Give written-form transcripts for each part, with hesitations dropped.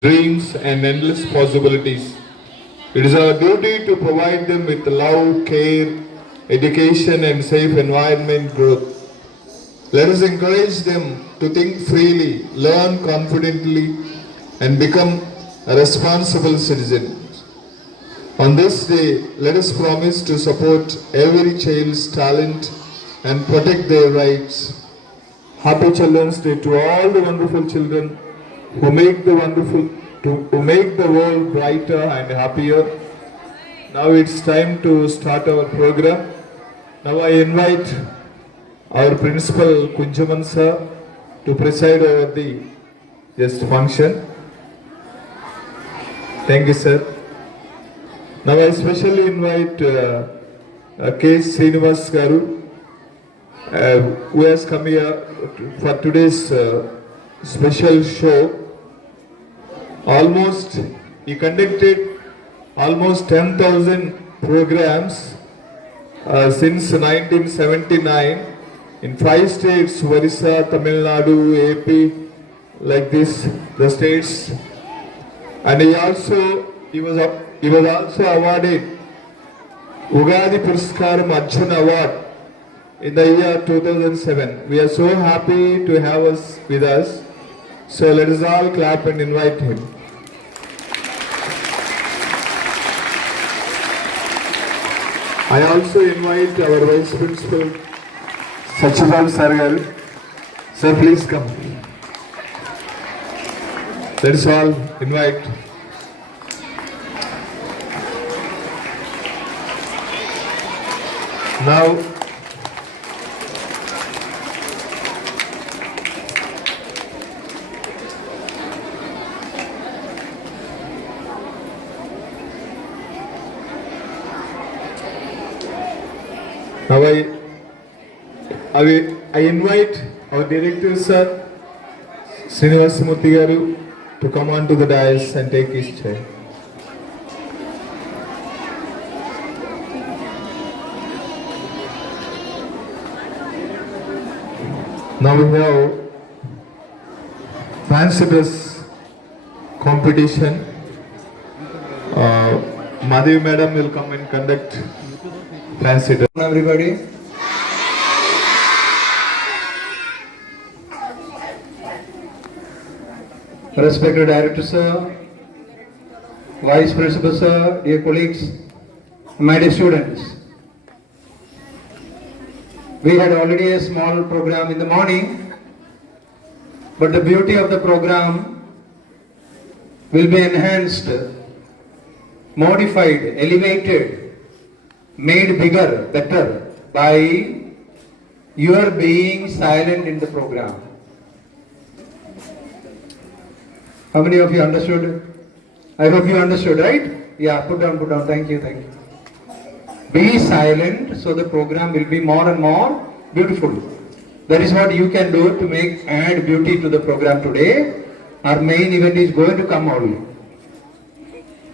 dreams, and endless possibilities. It is our duty to provide them with love, care, education, and safe environment growth. Let us encourage them to think freely, learn confidently, and become a responsible citizen. On this day, let us promise to support every child's talent and protect their rights. Happy Children's Day to all the wonderful children who make who make the world brighter and happier. Now it's time to start our program. Now I invite our principal Kunjaman sir to preside over the just function. Thank you, sir. Now I specially invite K. Srinivas Garu, who has come here for today's special show. He conducted almost 10,000 programs since 1979 in 5 states, Orissa, Tamil Nadu, AP, like this, the states. And he was also awarded Ugadi Puraskaram Arjuna Award in the year 2007. We are so happy to have us with us. So let us all clap and invite him. I also invite our Vice Principal Sachivan Sargal. Sir, please come. Let us all invite. Now, I invite our director, sir, Srinivas Murthy Garu, to come on to the dais and take his chair. Now we have fancy dress competition. Madhavi madam will come and conduct fancy dress. Everybody. Respected Director Sir, Vice Principal Sir, dear colleagues, my dear students. We had already a small program in the morning, but the beauty of the program will be enhanced, modified, elevated, made bigger, better by your being silent in the program. How many of you understood? I hope you understood, right? Yeah, put down. Thank you. Be silent so the program will be more and more beautiful. That is what you can do to add beauty to the program today. Our main event is going to come only.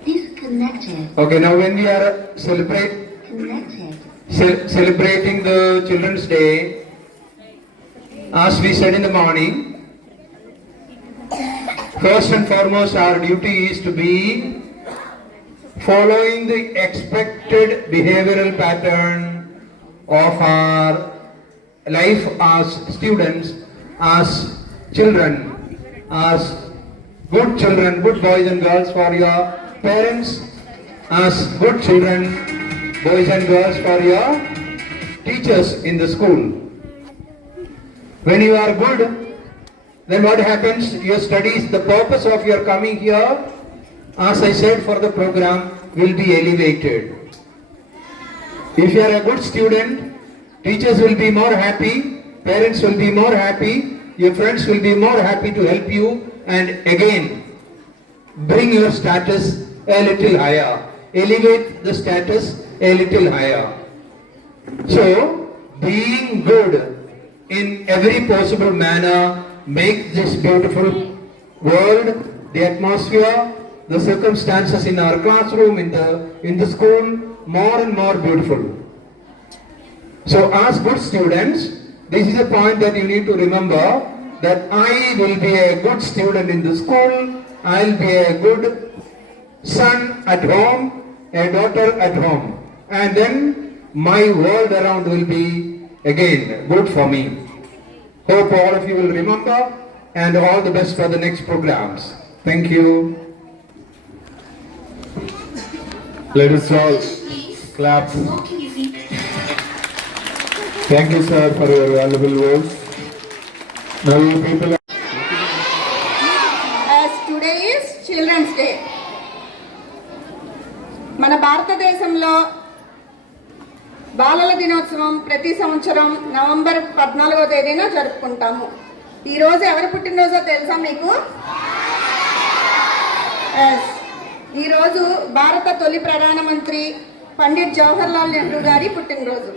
Disconnected. Okay, now when we are celebrating the Children's Day, as we said in the morning, first and foremost our duty is to be following the expected behavioral pattern of our life as students, as children, as good children, good boys and girls for your parents, as good children, boys and girls for your teachers in the school. When you are good, then what happens? Your studies, the purpose of your coming here, as I said, for the program will be elevated. If you are a good student, teachers will be more happy, parents will be more happy, your friends will be more happy to help you and again bring your status a little higher, elevate the status a little higher. So, being good in every possible manner makes this beautiful world, the atmosphere, the circumstances in our classroom, in the school, more and more beautiful. So as good students, this is a point that you need to remember, that I will be a good student in the school I'll be a good son at home, a daughter at home, and then my world around will be again good for me. Hope all of you will remember, and all the best for the next programs. Thank you. Let us all clap. Thank you, sir, for your valuable words. Now, you people. As today is Children's Day. మన భారతదేశంలో బాలల దినోత్సవం ప్రతి సంవత్సరం November 14వ తేదీన జరుపుకుంటాము. ఈ రోజు ఎవరి పుట్టినరోజో తెలుసా మీకు? ఈ రోజు భారత తొలి ప్రధానమంత్రి పండిట్ జవహర్లాల్ నెహ్రూ గారి పుట్టినరోజు.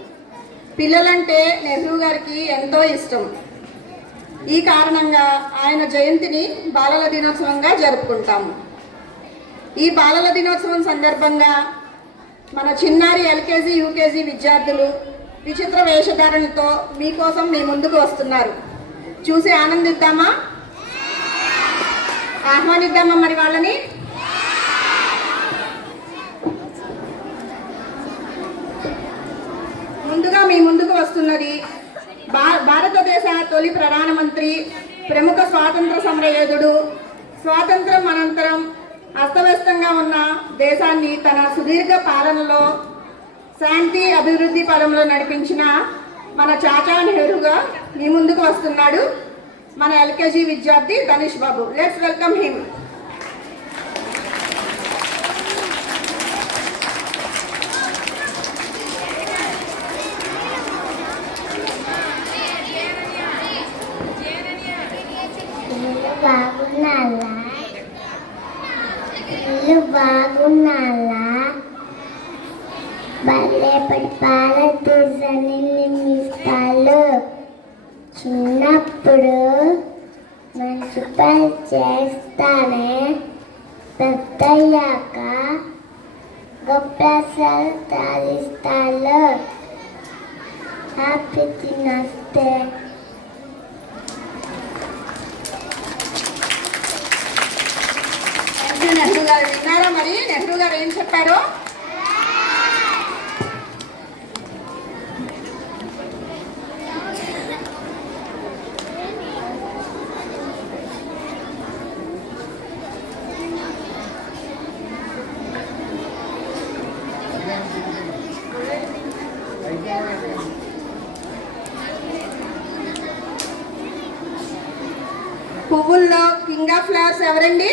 పిల్లలంటే నెహ్రూ గారికి ఎంతో ఇష్టం. ఈ కారణంగా ఆయన జయంతిని బాలల దినోత్సవంగా జరుపుకుంటాము. ఈ బాలల దినోత్సవం సందర్భంగా మన చిన్నారి ఎల్కేజీ యూకేజీ విద్యార్థులు విచిత్ర వేషధారణతో మీకోసం మీ ముందుకు వస్తున్నారు. చూసి ఆనందిద్దామా? ఆహ్వానిద్దామా మరి వాళ్ళని? ముందుగా మీ ముందుకు వస్తున్నది భారతదేశ తొలి ప్రధానమంత్రి, ప్రముఖ స్వాతంత్ర సమరయోధుడు, స్వాతంత్రం అనంతరం అస్తవ్యస్తంగా ఉన్న దేశాన్ని తన సుదీర్ఘ పాలనలో శాంతి అభివృద్ధి పదంలో నడిపించిన మన చాచా నెహ్రూగా మీ ముందుకు వస్తున్నాడు మన ఎల్కేజీ విద్యార్థి Dhanush Babu. Let's welcome him. బాగున్నాలా? భలే పరిపాలన నిర్మిస్తాలు. చిన్నప్పుడు మంచి పని చేస్తానే, పెద్దయ్యాక గొప్ప సాధిస్తాలు. హ్యాపీ నస్తే. నెహ్రూ గారు విన్నారా? మరి నెహ్రూ గారు ఏం చెప్పారో? పువ్వుల్లో కింగ్ ఆఫ్ ఫ్లవర్స్ ఎవరండి?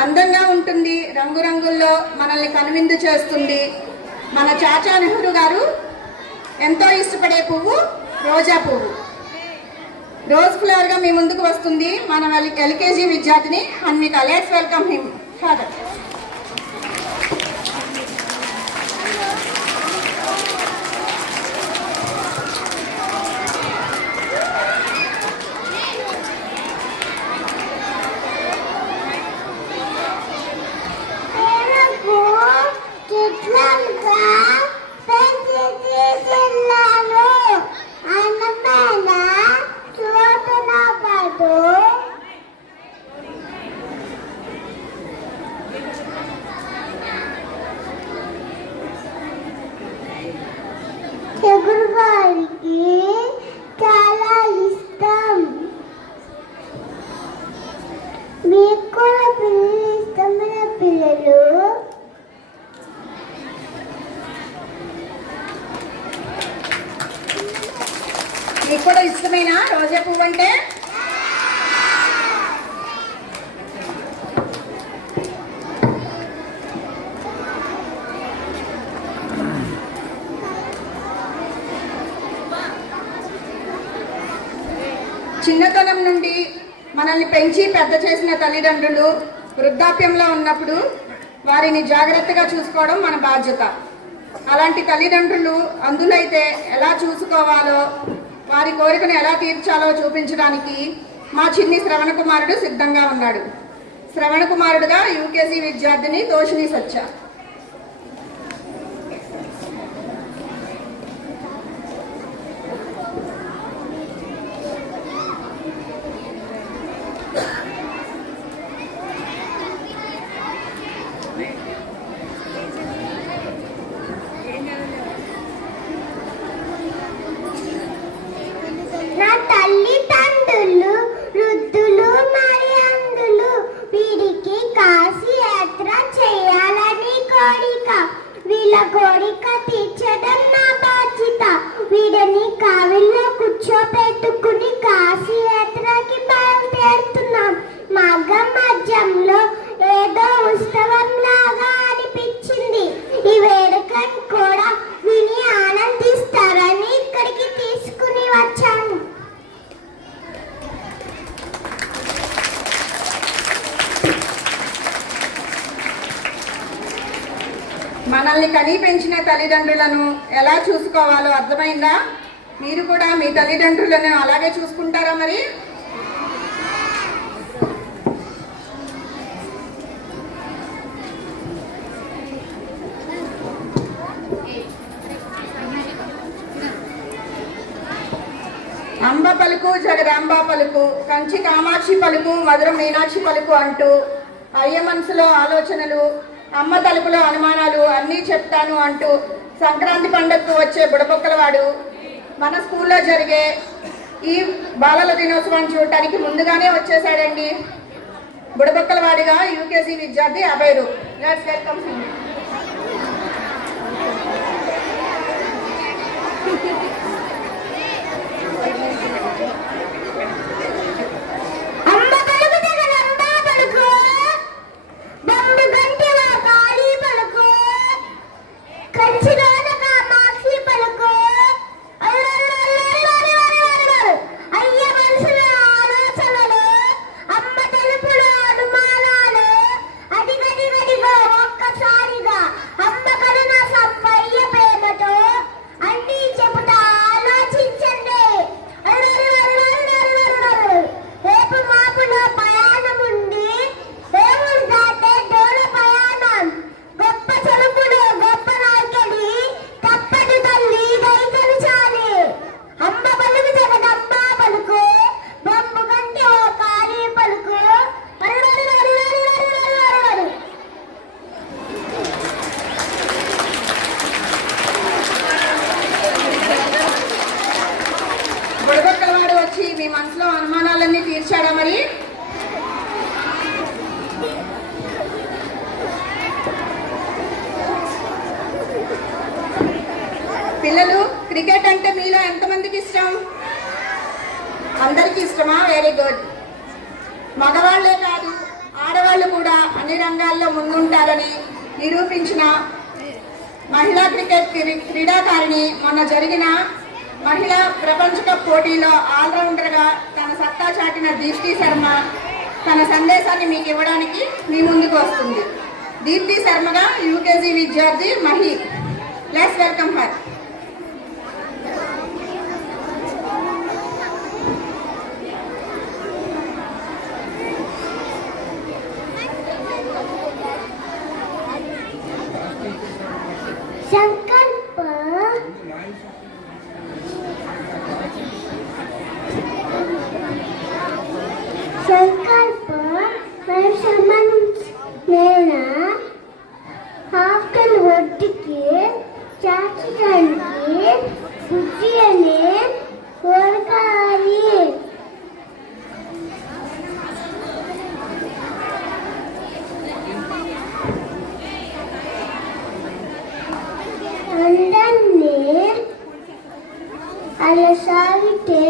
అందంగా ఉంటుంది, రంగురంగుల్లో మనల్ని కనువిందు చేస్తుంది. మన చాచా నెహ్రూ గారు ఎంతో ఇష్టపడే పువ్వు రోజా పువ్వు. రోజ్ ఫ్లవర్ గా మీ ముందుకు వస్తుంది మన ఎల్కేజీ విద్యార్థిని Anvitha. Let's welcome him. Father. ఎగురువారికి చాలా ఇష్టం. మీకు కూడా పిల్లలు ఇష్టమైన పిల్లలు మీకు కూడా ఇష్టమైన రోజా పువ్వు అంటే? చిన్నతనం నుండి మనల్ని పెంచి పెద్ద చేసిన తల్లిదండ్రులు వృద్ధాప్యంలో ఉన్నప్పుడు వారిని జాగ్రత్తగా చూసుకోవడం మన బాధ్యత. అలాంటి తల్లిదండ్రులు అందులైతే ఎలా చూసుకోవాలో, వారి కోరికను ఎలా తీర్చాలో చూపించడానికి మా చిన్ని శ్రవణ కుమారుడు సిద్ధంగా ఉన్నాడు. శ్రవణ కుమారుడుగా యూకేజీ విద్యార్థిని తోషిని సత్య. మార్గం మధ్యంలో ఏదో ఉత్సవం లాగా అనిపించింది. ఈ వేడుకను కూడా విని ఆనందిస్తారని ఇక్కడికి తీసుకుని వచ్చాను. మనల్ని కని పెంచిన తల్లిదండ్రులను ఎలా చూసుకోవాలో అర్థమైందా? మీరు కూడా మీ తల్లిదండ్రులను అలాగే చూసుకుంటారా మరి? అంబ పలుకు జగదాంబ పలుకు, కంచి కామాక్షి పలుకు, మధుర మీనాక్షి పలుకు అంటూ అయ్య మనసులో ఆలోచనలు, అమ్మ తలుపులో అనుమానాలు అన్నీ చెప్తాను అంటూ సంక్రాంతి పండుగకు వచ్చే బుడబొక్కలవాడు మన స్కూల్లో జరిగే ఈ బాలల దినోత్సవాన్ని చూడటానికి ముందుగానే వచ్చేసాడండి. బుడబొక్కలవాడిగా యూకేజీ విద్యార్థి అభయరు. Let's welcome him. బుడబొక్కలవాడు వచ్చి మీ మనసులో అనుమానాలన్నీ తీర్చాడా మరి? పిల్లలు, క్రికెట్ అంటే మీలో ఎంతమందికి ఇష్టం? అందరికీ ఇష్టమా? Very good. మగవాళ్లే కాదు, ఆడవాళ్ళు కూడా అన్ని రంగాల్లో ముందుంటారని నిరూపించిన మహిళా క్రికెట్ క్రీడాకారిణి మొన్న జరిగిన మహిళా ప్రపంచ కప్ పోటీలో ఆల్రౌండర్గా తన సత్తా చాటిన దీప్తి శర్మ తన సందేశాన్ని మీకు ఇవ్వడానికి మీ ముందుకు వస్తుంది. దీప్తి శర్మగా యూకేజీ విద్యార్థి మహి. Let's welcome her. సంకల్ప నేను ఆకలి ఒడ్డుకి చాచడానికి బుద్ధి అనే కోరకాలి. అందరినీ అలా సాగితే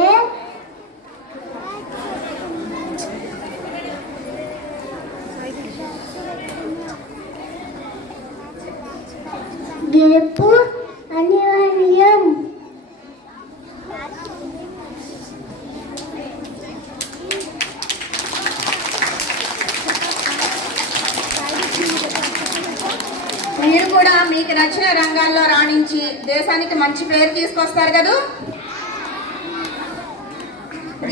గెలుపు అనివార్యం. మీరు కూడా మీకు నచ్చిన రంగాల్లో రాణించి దేశానికి మంచి పేరు తీసుకొస్తారు కదా.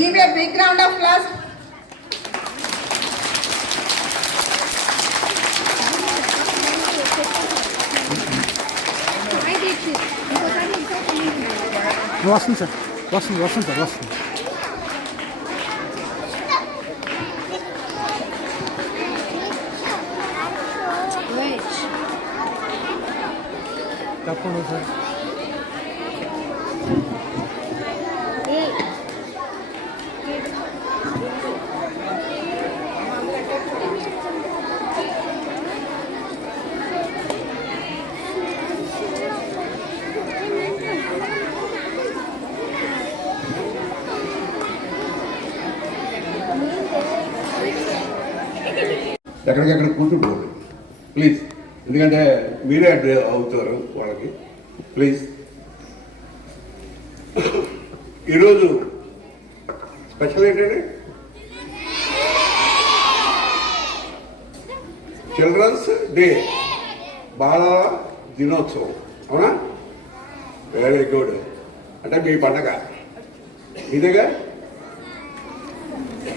Give a big round of applause. వస్తుంది సార్, వస్తుంది సార్, వస్తుంది. తప్పకుండా సార్. ఎక్కడికెక్కడ కూర్చుంటున్నారు ప్లీజ్, ఎందుకంటే మీరే అవుతారు వాళ్ళకి. ప్లీజ్. ఈరోజు స్పెషల్ ఏంటంటే చిల్డ్రన్స్ డే, బాలల దినోత్సవం. అవునా? Very good. అంటే మీ పండగ ఇదేగా.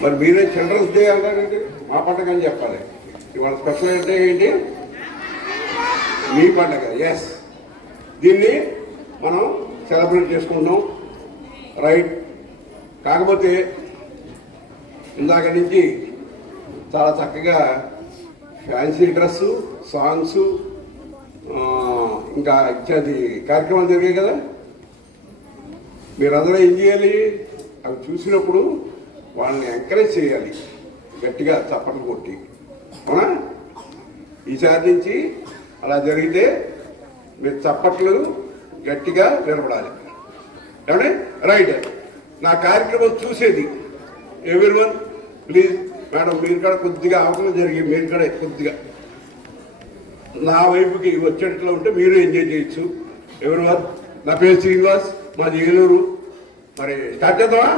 మరి మీరే చిల్డ్రన్స్ డే అంటారంటే మా పండగ అని చెప్పాలి. ఇవాళ స్పెషల్ అంటే ఏంటి? మీ పండగ. ఎస్, దీన్ని మనం సెలబ్రేట్ చేసుకుంటాం. రైట్. కాకపోతే ఇందాక నుంచి చాలా చక్కగా ఫ్యాన్సీ డ్రెస్సు, సాంగ్స్, ఇంకా ఇత్యాది కార్యక్రమాలు జరిగాయి కదా. మీరందరూ ఏం చేయాలి? అవి చూసినప్పుడు వాళ్ళని ఎంకరేజ్ చేయాలి, గట్టిగా చప్పట్లు కొట్టి. అవునా? ఈసారి నుంచి అలా జరిగితే మీరు చప్పట్లు గట్టిగా నిలబడాలి. ఏమంటే రైట్. నా కార్యక్రమం చూసేది ఎవ్రీవన్ ప్లీజ్. మేడం మీరు కూడా కొద్దిగా అవకాశం జరిగింది, మీరు కూడా కొద్దిగా నా వైపుకి వచ్చేట్లో ఉంటే మీరు ఎంజాయ్ చేయొచ్చు. ఎవరివన్. నా పేరు శ్రీనివాస్, మాది ఏలూరు. మరి స్టార్ట్ చేద్దామా?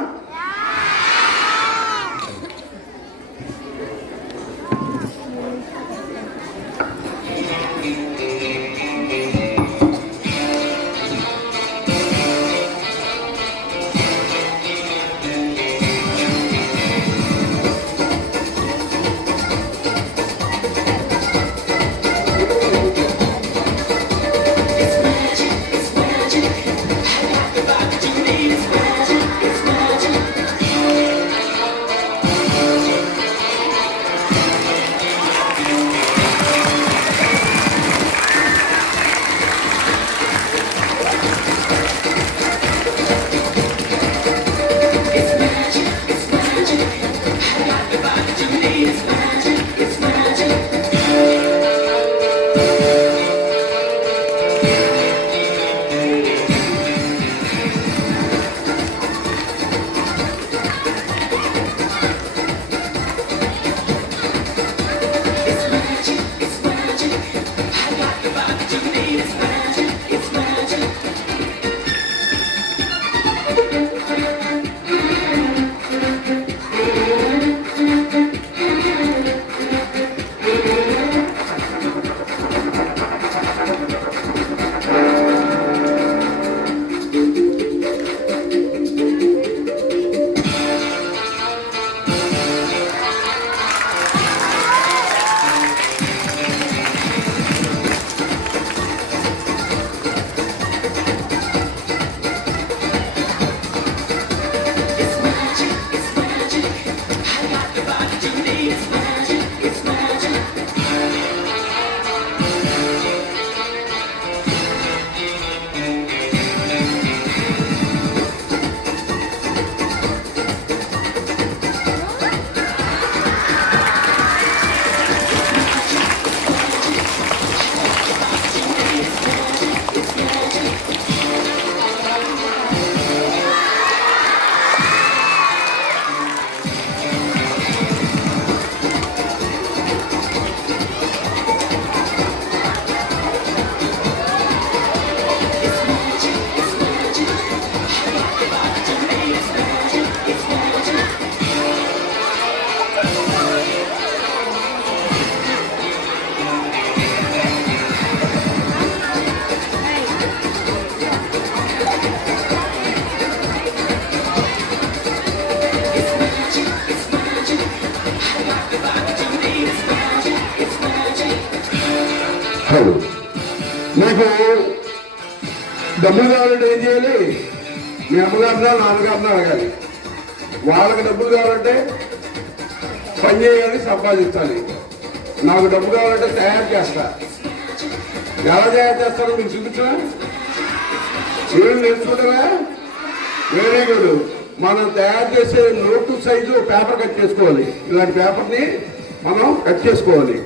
హలో. మీకు డబ్బులు కావాలంటే ఏం చేయాలి? మీ అమ్మగారినా నాన్నగారినా అడగాలి. వాళ్ళకి డబ్బులు కావాలంటే పని చేయాలి, సంపాదించాలి. నాకు డబ్బు కావాలంటే తయారు చేస్తా. ఎలా తయారు చేస్తారో మీకు చూపించరా? మీరు నేర్చుకుంటారా? Very good. మనం తయారు చేసే నోటు సైజు పేపర్ కట్ చేసుకోవాలి. ఇలాంటి పేపర్ని మనం కట్ చేసుకోవాలి.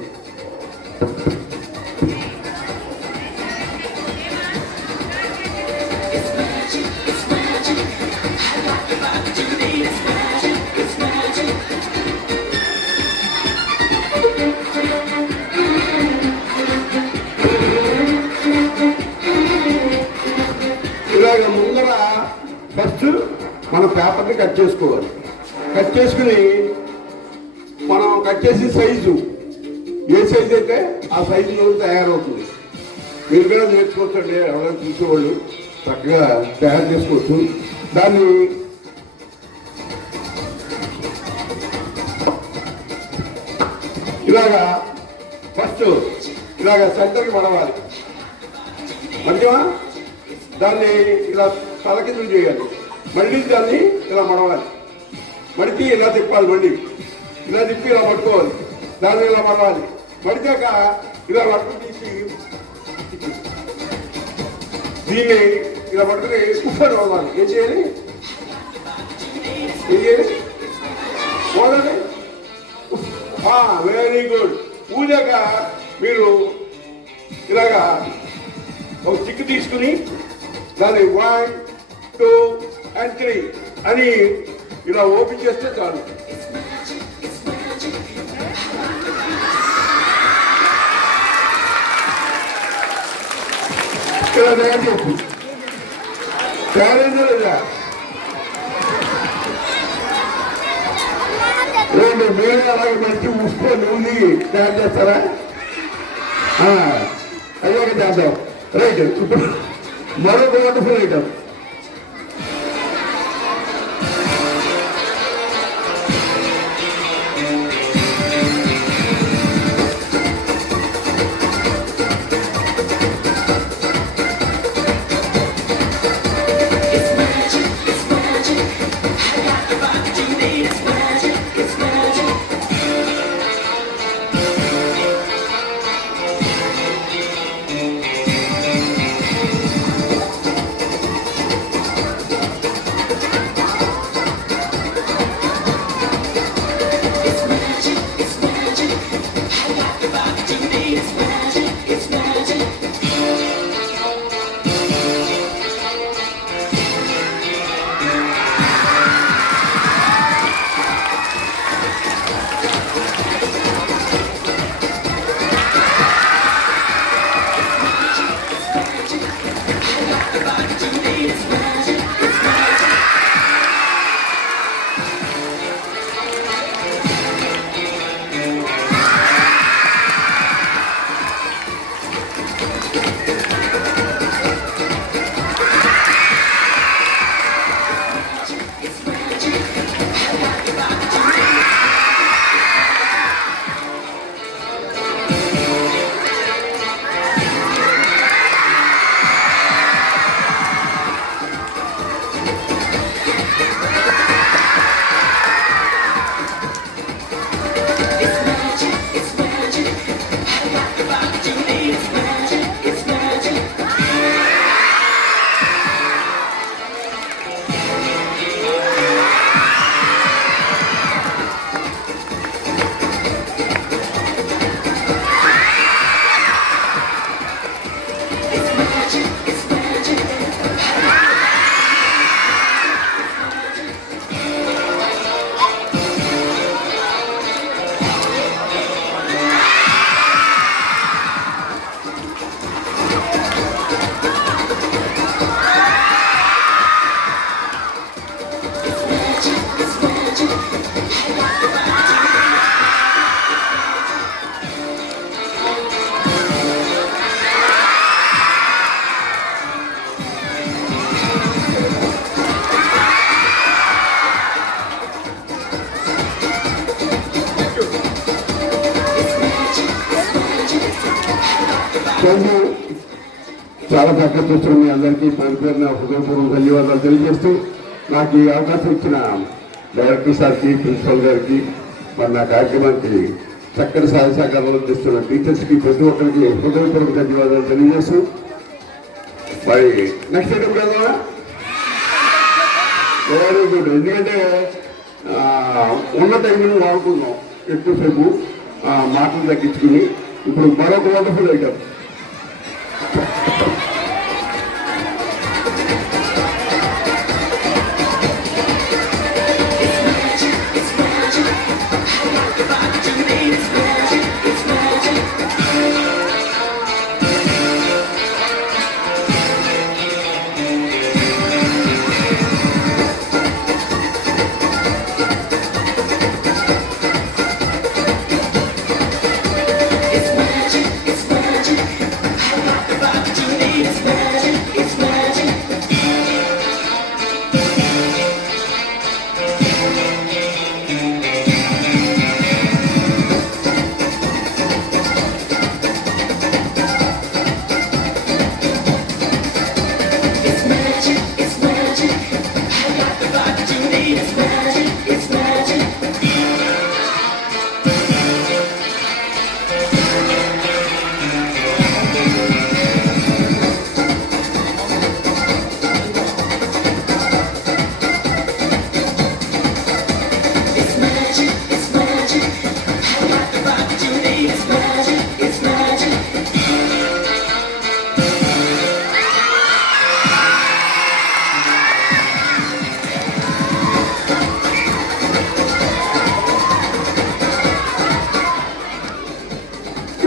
మనం పేపర్ని కట్ చేసుకోవాలి. కట్ చేసుకుని మనం కట్ చేసిన సైజు ఏ సైజు అయితే ఆ సైజులో తయారవుతుంది. మీరు కూడా నేర్చుకోవచ్చండి, ఎవరైనా చూసేవాళ్ళు చక్కగా తయారు చేసుకోవచ్చు. దాన్ని ఇలాగా ఫస్ట్ ఇలాగా సెంటర్కి మడవాలి. మధ్యమా దాన్ని ఇలా తలకిందులు చేయాలి. మళ్ళీ దాన్ని ఇలా మడవాలి. మడికి ఇలా తిప్పాలి. మళ్ళీ ఇలా తిప్పి ఇలా పట్టుకోవాలి. దాన్ని ఇలా మడవాలి. మడిచాక ఇలా పట్టుకు తీసి దీన్ని ఇలా పట్టుకుని కూర్చొని అవ్వాలి. ఏం చేయాలి? ఏం చేయాలి? పోదండి. Very good. పూజాక మీరు ఇలాగా ఒక చిక్కు తీసుకుని దాన్ని 1, 2 and 3 అని ఇలా ఓపెన్ చేస్తే చాలు. ఇలా తయారు చేసి తయారైందా లేదా? రెండు మీరు అలాగే మంచి ఉప్పు నూనె తయారు చేస్తారా? అయ్యాక చేద్దాం. రైట్. ఇప్పుడు మరొక వండర్ఫుల్ ఐటమ్. చాలా చక్కగా చూస్తున్న మీ అందరికీ పేరు పేరున హృదయపూర్వక ధన్యవాదాలు తెలియజేస్తూ నాకు ఈ అవకాశం ఇచ్చిన డైరెక్టర్ సార్కి, ప్రిన్సిపల్ గారికి, మరి నా కార్యక్రమానికి చక్కటి సహాయ సహకారాలు అందిస్తున్న టీచర్స్కి ప్రతి ఒక్కరికి హృదయపూర్వక ధన్యవాదాలు తెలియజేస్తూ మరి నెక్స్ట్ ఎప్పుడు వెళ్దామా? Very good. ఎందుకంటే ఉన్న టైంని వాడుకుందాం, ఎక్కువసేపు మాటలు తగ్గించుకుని. ఇప్పుడు మరొక వండర్ఫుల్ ఐటమ్.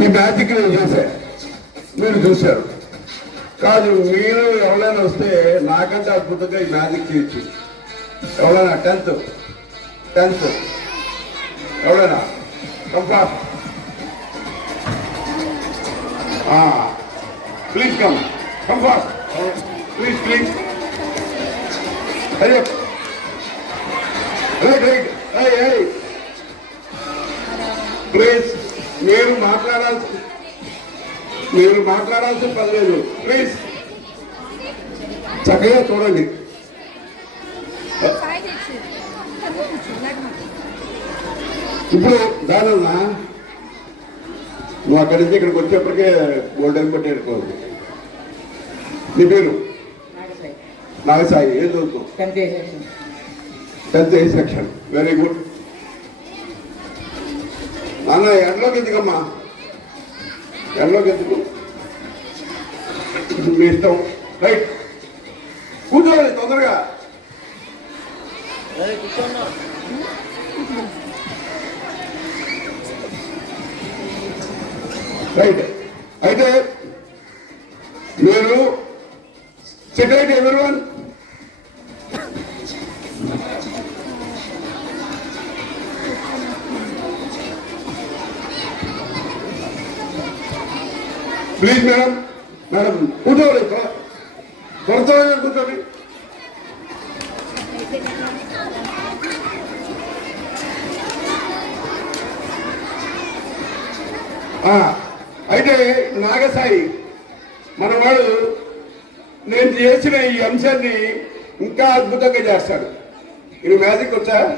ఈ మ్యాజిక్ నేను చేశాను, మీరు చూశారు. కాదు మీరు ఎవరైనా వస్తే నాకంటే అద్భుతంగా ఈ మ్యాజిక్ చేయొచ్చు. ఎవరైనా టెన్త్ ఎవరైనా కంఫర్ట్ ప్లీజ్ కంఫర్ట్ ప్లీజ్ అయ్యో రైట్ ప్లీజ్ మీరు మాట్లాడాల్సిన పని లేదు. ప్లీజ్ చక్కగా చూడండి. ఇప్పుడు దానన్నా నువ్వు అక్కడి నుంచి ఇక్కడికి వచ్చేప్పటికే గోల్డెన్ బట్టి వెళ్ళిపోతుంది. నీ పేరు నాగసాయి, ఏం చదువుతావు? 10th A section. Very good నాన్న. ఎండలోకి ఎందుకమ్మా, ఎండలోకి ఎందుకు? మీ ఇష్టం. రైట్, కూర్చోవాలి తొందరగా. రైట్, అయితే మీరు సెక్రటరీ ఎవరివన్ ప్లీజ్ మేడం కూర్చోవాలి, త్వరగా కూర్చోండి. అయితే నాగసాయి మనవాడు నేను చేసిన ఈ అంశాన్ని ఇంకా అద్భుతంగా చేస్తాడు. ఇది మ్యాజిక్ వచ్చారా?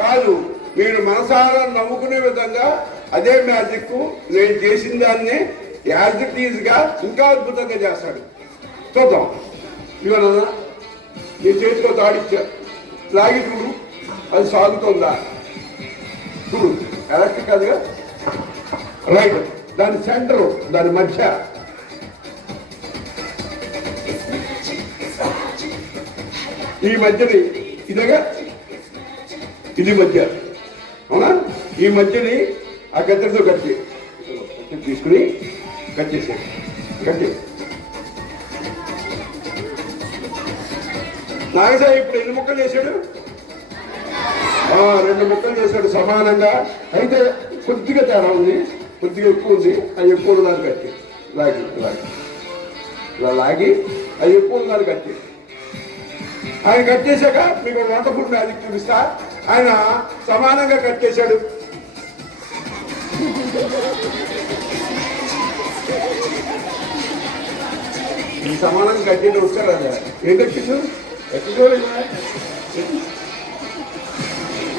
కాదు మీరు మనసారా నవ్వుకునే విధంగా అదే మ్యాజిక్ నేను చేసిన దాన్ని యాజ్ ఇట్ ఈజ్ గా ఇంకా అద్భుతంగా చేస్తాడు. చూద్దాం. ఇవన్నా నీ చేతితో తాడిచ్చా, లాగి చూడు, అది సాగుతుందా చూడు. ఎలక్ట్రిక్ అదిగా రైట్, దాని సెంటర్, దాని మధ్య ఈ మధ్యని ఇదేగా, ఇది మధ్య, అవునా? ఈ మధ్యని ఆ గద్దెతో కట్టి తీసుకుని కట్ చేసాడు. నాగసాయి ఇప్పుడు ఎన్ని ముక్కలు చేశాడు? 2 ముక్కలు చేశాడు సమానంగా. అయితే కొద్దిగా తేడా ఉంది, కొద్దిగా ఎక్కువ ఉంది. అది ఎక్కువ ఉన్నదాన్ని కట్టి లాగి అది ఎక్కువ ఉన్నదాన్ని కట్టి ఆయన కట్ చేశాక మీకు వండర్ఫుల్ మ్యాజిక్ చూపిస్తా. ఆయన సమానంగా కట్ చేశాడు. సమానంగా కట్ చేయడం వచ్చారు. అదే ఏం కట్టించు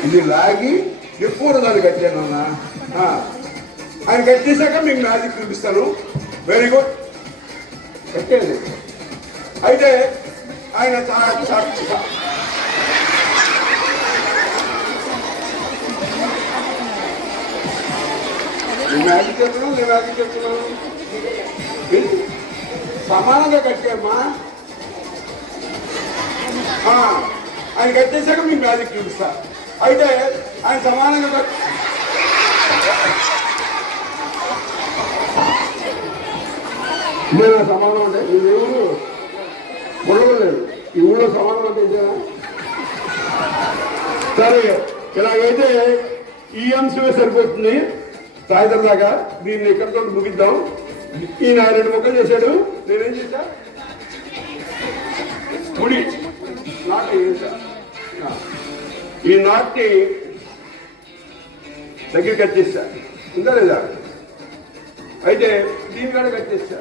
ఇది లాగి ఎక్కువ దాన్ని కట్టాను అన్న. ఆయన కట్ చేశాక మీకు మ్యాజిక్ చూపిస్తాను. వెరీ గుడ్, కట్టేది. అయితే ఆయన మ్యాజిక్ చెప్తున్నాను సమానంగా కట్టామ్మా. ఆయన కట్టేశాక మీకు మ్యాజిక్ చూపిస్తా. అయితే ఆయన సమానంగా నేను సమానం అంటే ఈ ఊరు ఉండలేదు. ఈ ఊళ్ళో సమానం అంటే సరే, ఇలాగైతే ఈ అంశమే సరిపోతుంది సాయంత్రం దాకా. దీన్ని ఎక్కడితో ముగిద్దాం. ఈయన 2 ముక్కలు చేశాడు, నేనేం చేశా? ముడి నాట్ చేశా. ఈ నాట్ని దగ్గర కట్ చేశా, ఉందా లేదా? అయితే దీని కూడా కట్ చేశా.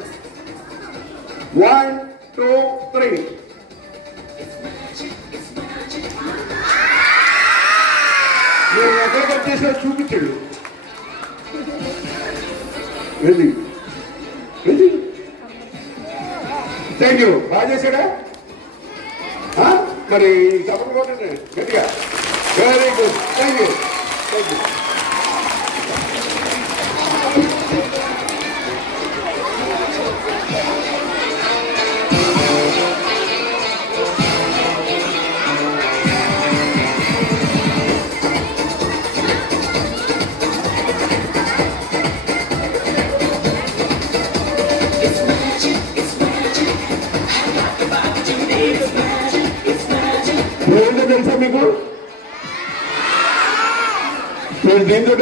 1 2 3 నేను ఎక్కడ కట్ చేసా చూపించాడు. థ్యాంక్ యూ, బాగా చేశాడా? మరి తప్పకుండా గట్టిగా. Very good, thank you. మీరు దీంతో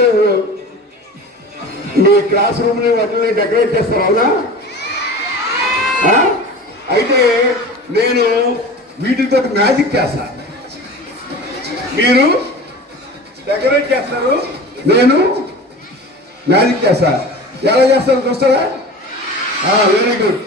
మీ క్లాస్ రూమ్ ని వాటిని డెకరేట్ చేస్తారు, అవునా? అయితే నేను వీటితో మ్యాజిక్ చేస్తా, మీరు డెకరేట్ చేస్తారు, నేను మ్యాజిక్ చేస్తా. ఎలా చేస్తారో చూస్తారా? Very good.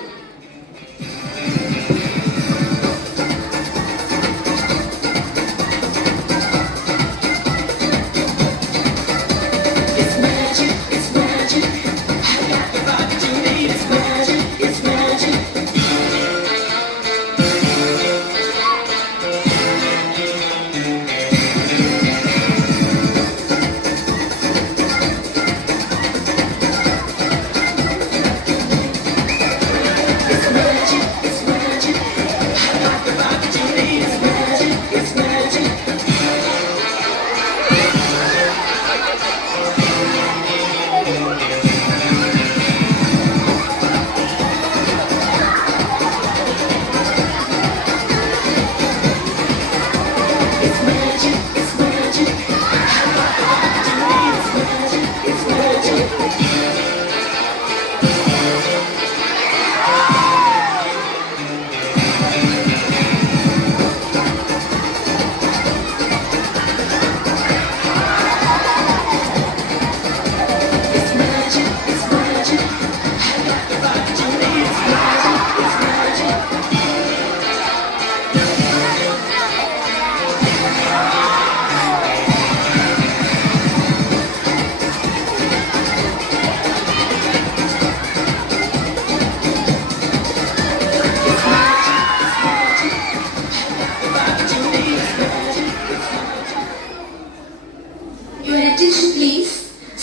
Your attention please.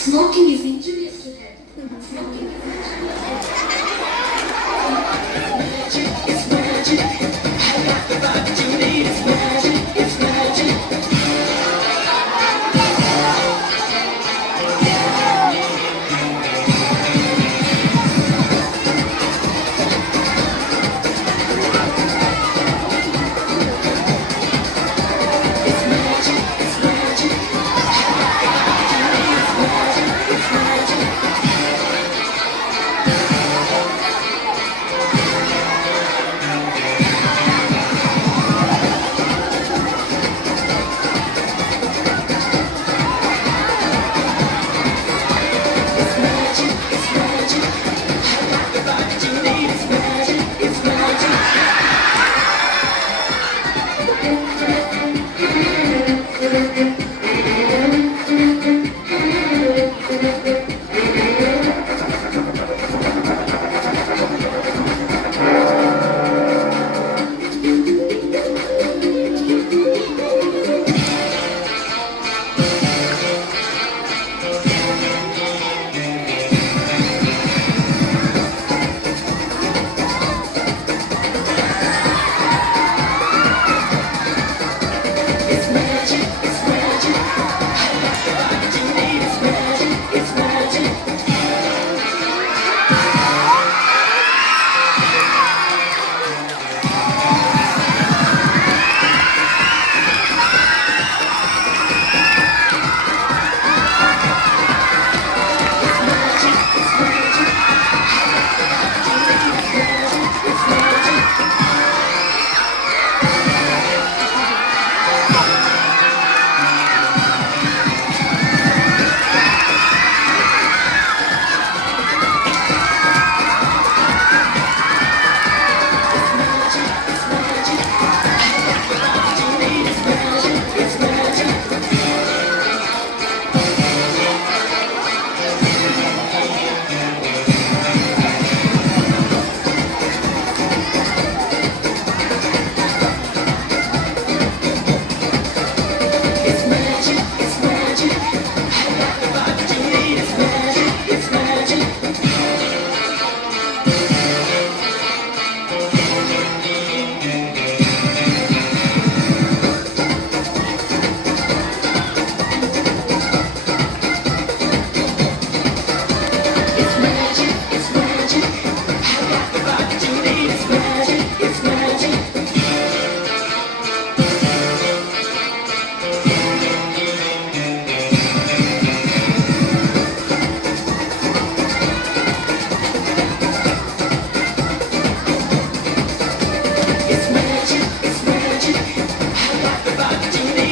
Smoking is injurious to health. Smoking. It's magic. I got the vibe you need. It's magic. It's magic.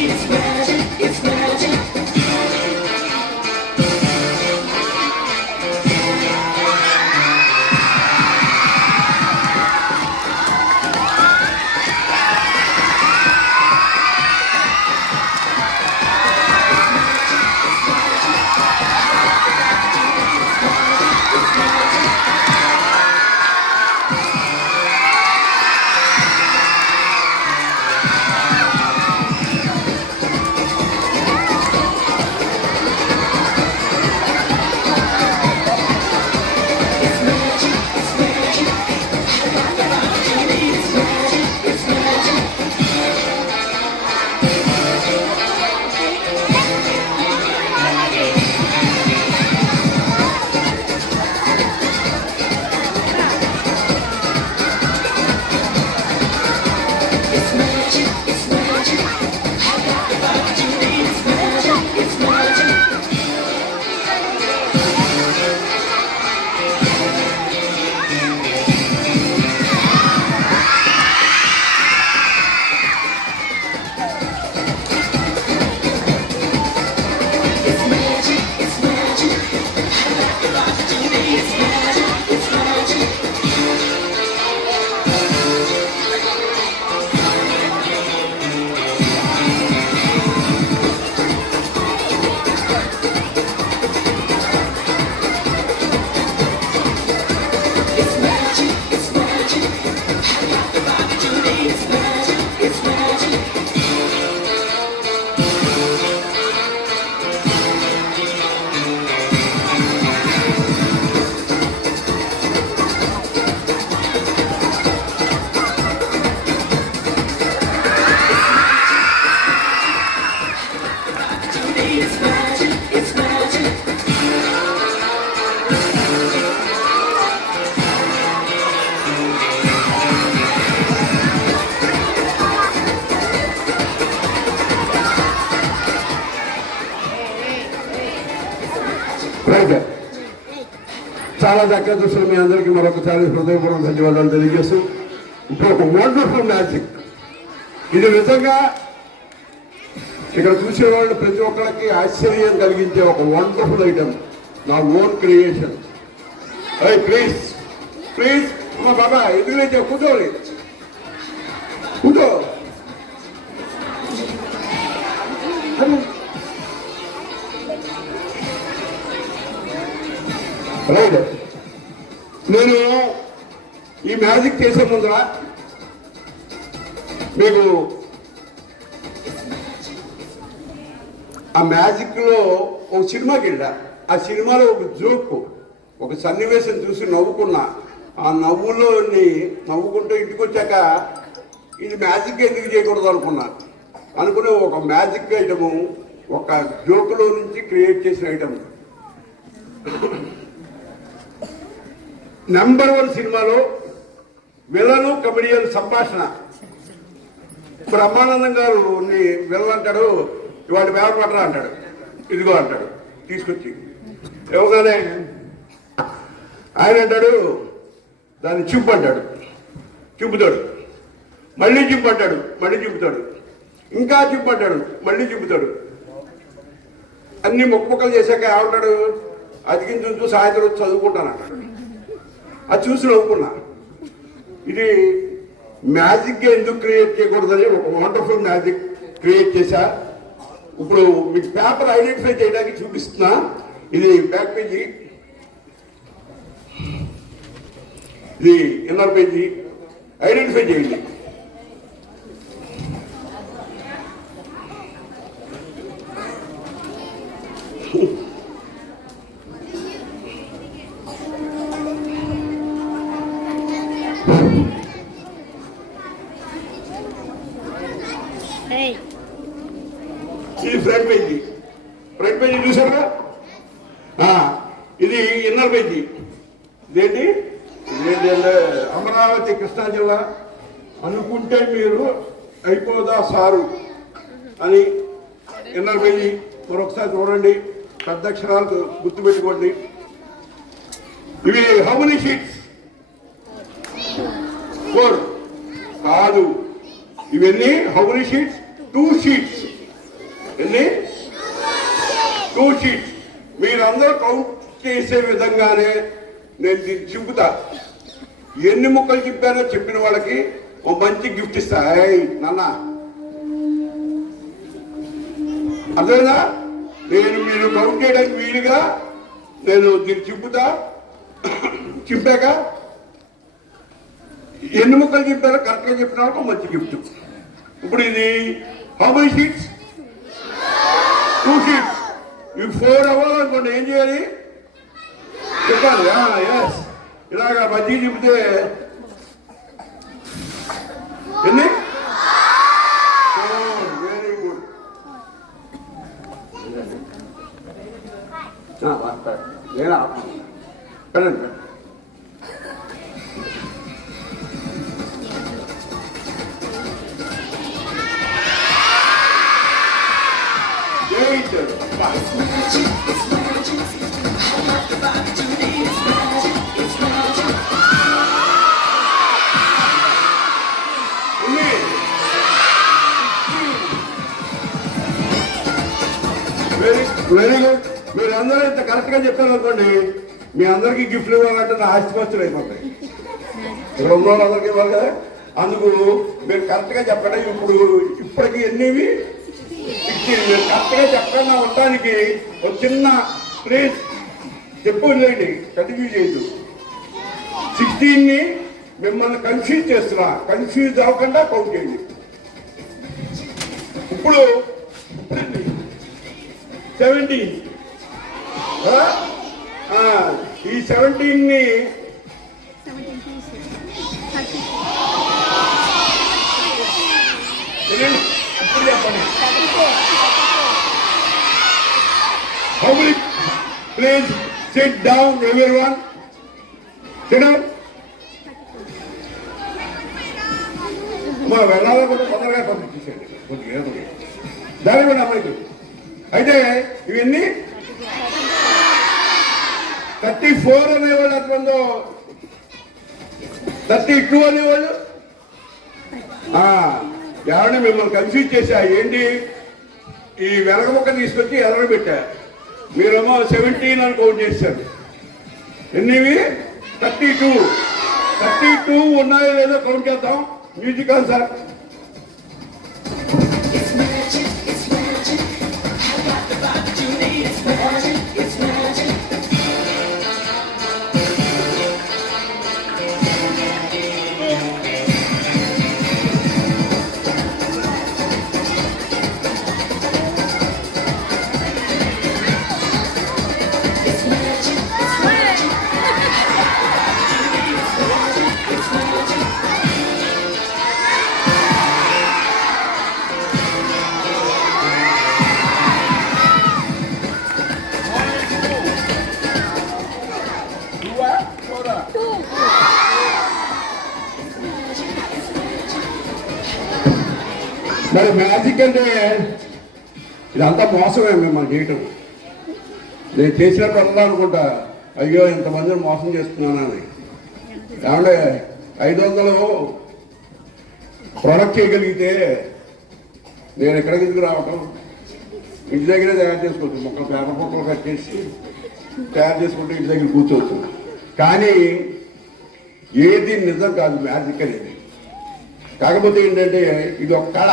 it's magic, it's magic. Right, చాలా చక్కగా చూసిన మీ అందరికీ మరొకసారి హృదయపూర్వక ధన్యవాదాలు తెలియజేస్తూ ఇప్పుడు ఒక వండర్ఫుల్ మ్యాజిక్. ఇది నిజంగా ఇక్కడ చూసే వాళ్ళు ప్రతి ఒక్కరికి ఆశ్చర్యం కలిగించే ఒక వండర్ఫుల్ ఐటమ్, నా ఓన్ క్రియేషన్. ప్లీజ్ ప్లీజ్ మా బాబా ఎందుకు లేచా, కూర్చోండి, కూర్చో. రైట్, నేను ఈ మ్యాజిక్ చేసే ముందర మీకు ఆ మ్యాజిక్ లో ఒక సినిమాకి వెళ్ళా. ఆ సినిమాలో ఒక జోక్, ఒక సన్నివేశం చూసి నవ్వుకున్నా. ఆ నవ్వుకుంటూ ఇంటికి వచ్చాక ఇది మ్యాజిక్ ఎందుకు చేయకూడదు అనుకునే ఒక మ్యాజిక్ ఐటము, ఒక జోకులో నుంచి క్రియేట్ చేసిన ఐటమ్. నెంబర్ 1 సినిమాలో విలను కమెడియన్ సంభాషణ. బ్రహ్మానందం గారు విలన్ అంటాడు, ఇవాళ పేపర్ పట్టరా అంటాడు, ఇదిగో అంటాడు తీసుకొచ్చి ఇవ్వగానే ఆయన అంటాడు దాన్ని చింపు అంటాడు, చింపుతాడు, మళ్ళీ చింపు అంటాడు, మళ్ళీ చింపుతాడు, ఇంకా చింపు అంటాడు, మళ్ళీ చింపుతాడు. అన్ని మొక్కలు చేశాక ఏమంటాడు, అతికించు సాయంత్రం చదువుకుంటాను అంటాడు. అది చూసి నవ్వుకున్నా. ఇది మ్యాజిక్గా ఎందుకు క్రియేట్ చేయకూడదని ఒక వండర్ఫుల్ మ్యాజిక్ క్రియేట్ చేశా. ఇప్పుడు మీకు పేపర్ ఐడెంటిఫై చేయడానికి చూపిస్తున్నా. ఇది బ్యాక్ పేజీ, ఇది ఇన్నర్ పేజీ. ఐడెంటిఫై చేయండి. ఇది ఫ్రంట్ పేజీ చూసారా? ఇది ఇన్నర్ పేజీ. ఇదేంటి అమరావతి కృష్ణా జిల్లా అనుకుంటే మీరు అయిపోదా సారు అని ఇన్నర్ పేజీ. మరొకసారి చూడండి, పెద్ద అక్షరాలతో గుర్తుపెట్టుకోండి. ఇవి హౌ మెనీ షీట్స్? 4 కాదు, ఇవన్నీ హౌ మెనీ షీట్స్? 2 షీట్స్. చేసే విధంగానే నేను దీన్ని చింపుతా. ఎన్ని ముక్కలు చెప్పానో చెప్పిన వాళ్ళకి ఓ మంచి గిఫ్ట్ ఇస్తా. నాన్న అదేనా, నేను మీరు కౌంట్ చేయడానికి వీలుగా నేను దీన్ని చింపుతా. చింపాక ఎన్ని ముక్కలు చెప్పారో కరెక్ట్గా చెప్పిన వాళ్ళకి మంచి గిఫ్ట్. ఇప్పుడు ఇది హౌ మెనీ షీట్స్? 2 షీట్స్. ఇవి 4 అవ్వాలనుకోండి ఏం చేయాలి చెప్పాలి. ఎస్, ఇలాగా మధ్య చెబితే ఎన్ని? Very good. నేనా పెళ్ళండి. Very good. మీరు అందరూ ఇంత కరెక్ట్ గా చెప్పారు అనుకోండి, మీ అందరికీ గిఫ్ట్లు ఇవ్వాలంటే నా ఆస్తిపాస్తులు అయిపోతాయి. ఇక్కడ ఉన్న వాళ్ళందరికీ ఇవ్వాలి కదా. అందుకు మీరు కరెక్ట్ గా చెప్పండి. ఇప్పటికి ఎన్నివి మీరు కరెక్ట్ గా చెప్పకుండా ఉండడానికి ఒక చిన్న ప్లీజ్ చెప్పండి, కంటిన్యూ చేయదు. 16ని మిమ్మల్ని కన్ఫ్యూజ్ చేస్తున్నా, కన్ఫ్యూజ్ అవ్వకుండా కౌంట్ చేయండి. ఇప్పుడు 17, ఈ 17ని ఇప్పుడు చెప్పండి. Please SIT down everyone, SIT down. మా వెళ్ళాలనుకుంటే తొందరగా పంపించేసేయండి కొద్దిగా దాని కూడా అమ్మాయికి. అయితే ఇవన్నీ 34 అనేవాళ్ళు, ఎంతమందో 32 అనేవాళ్ళు. ఎవరిని మిమ్మల్ని కన్ఫ్యూజ్ చేశా ఏంటి, ఈ వెనక ముక్క తీసుకొచ్చి ఎర్ర పెట్టా. మీరేమో 17 అని కౌంట్ చేశారు. ఎన్నివి? 32 ఉన్నాయో లేదో కౌంట్ చేద్దాం. Music on sir. మరి మ్యాజిక్ అంటే ఇదంతా మోసమే మిమ్మల్ని చేయటం. నేను చేసినప్పుడు అనుకుంటా, అయ్యో ఇంతమందిని మోసం చేస్తున్నానని. ఏమంటే 500 ప్రొడక్ట్ చేయగలిగితే నేను ఎక్కడికి ఎందుకు రావటం? ఇంటి దగ్గరే తయారు చేసుకోవచ్చు. పేపర్ ముక్కలు కట్ చేసి తయారు చేసుకుంటే ఇంటి దగ్గర కూర్చోవచ్చు. కానీ ఏది నిజం కాదు మ్యాజిక్ అనేది. కాకపోతే ఏంటంటే ఇది ఒక కళ,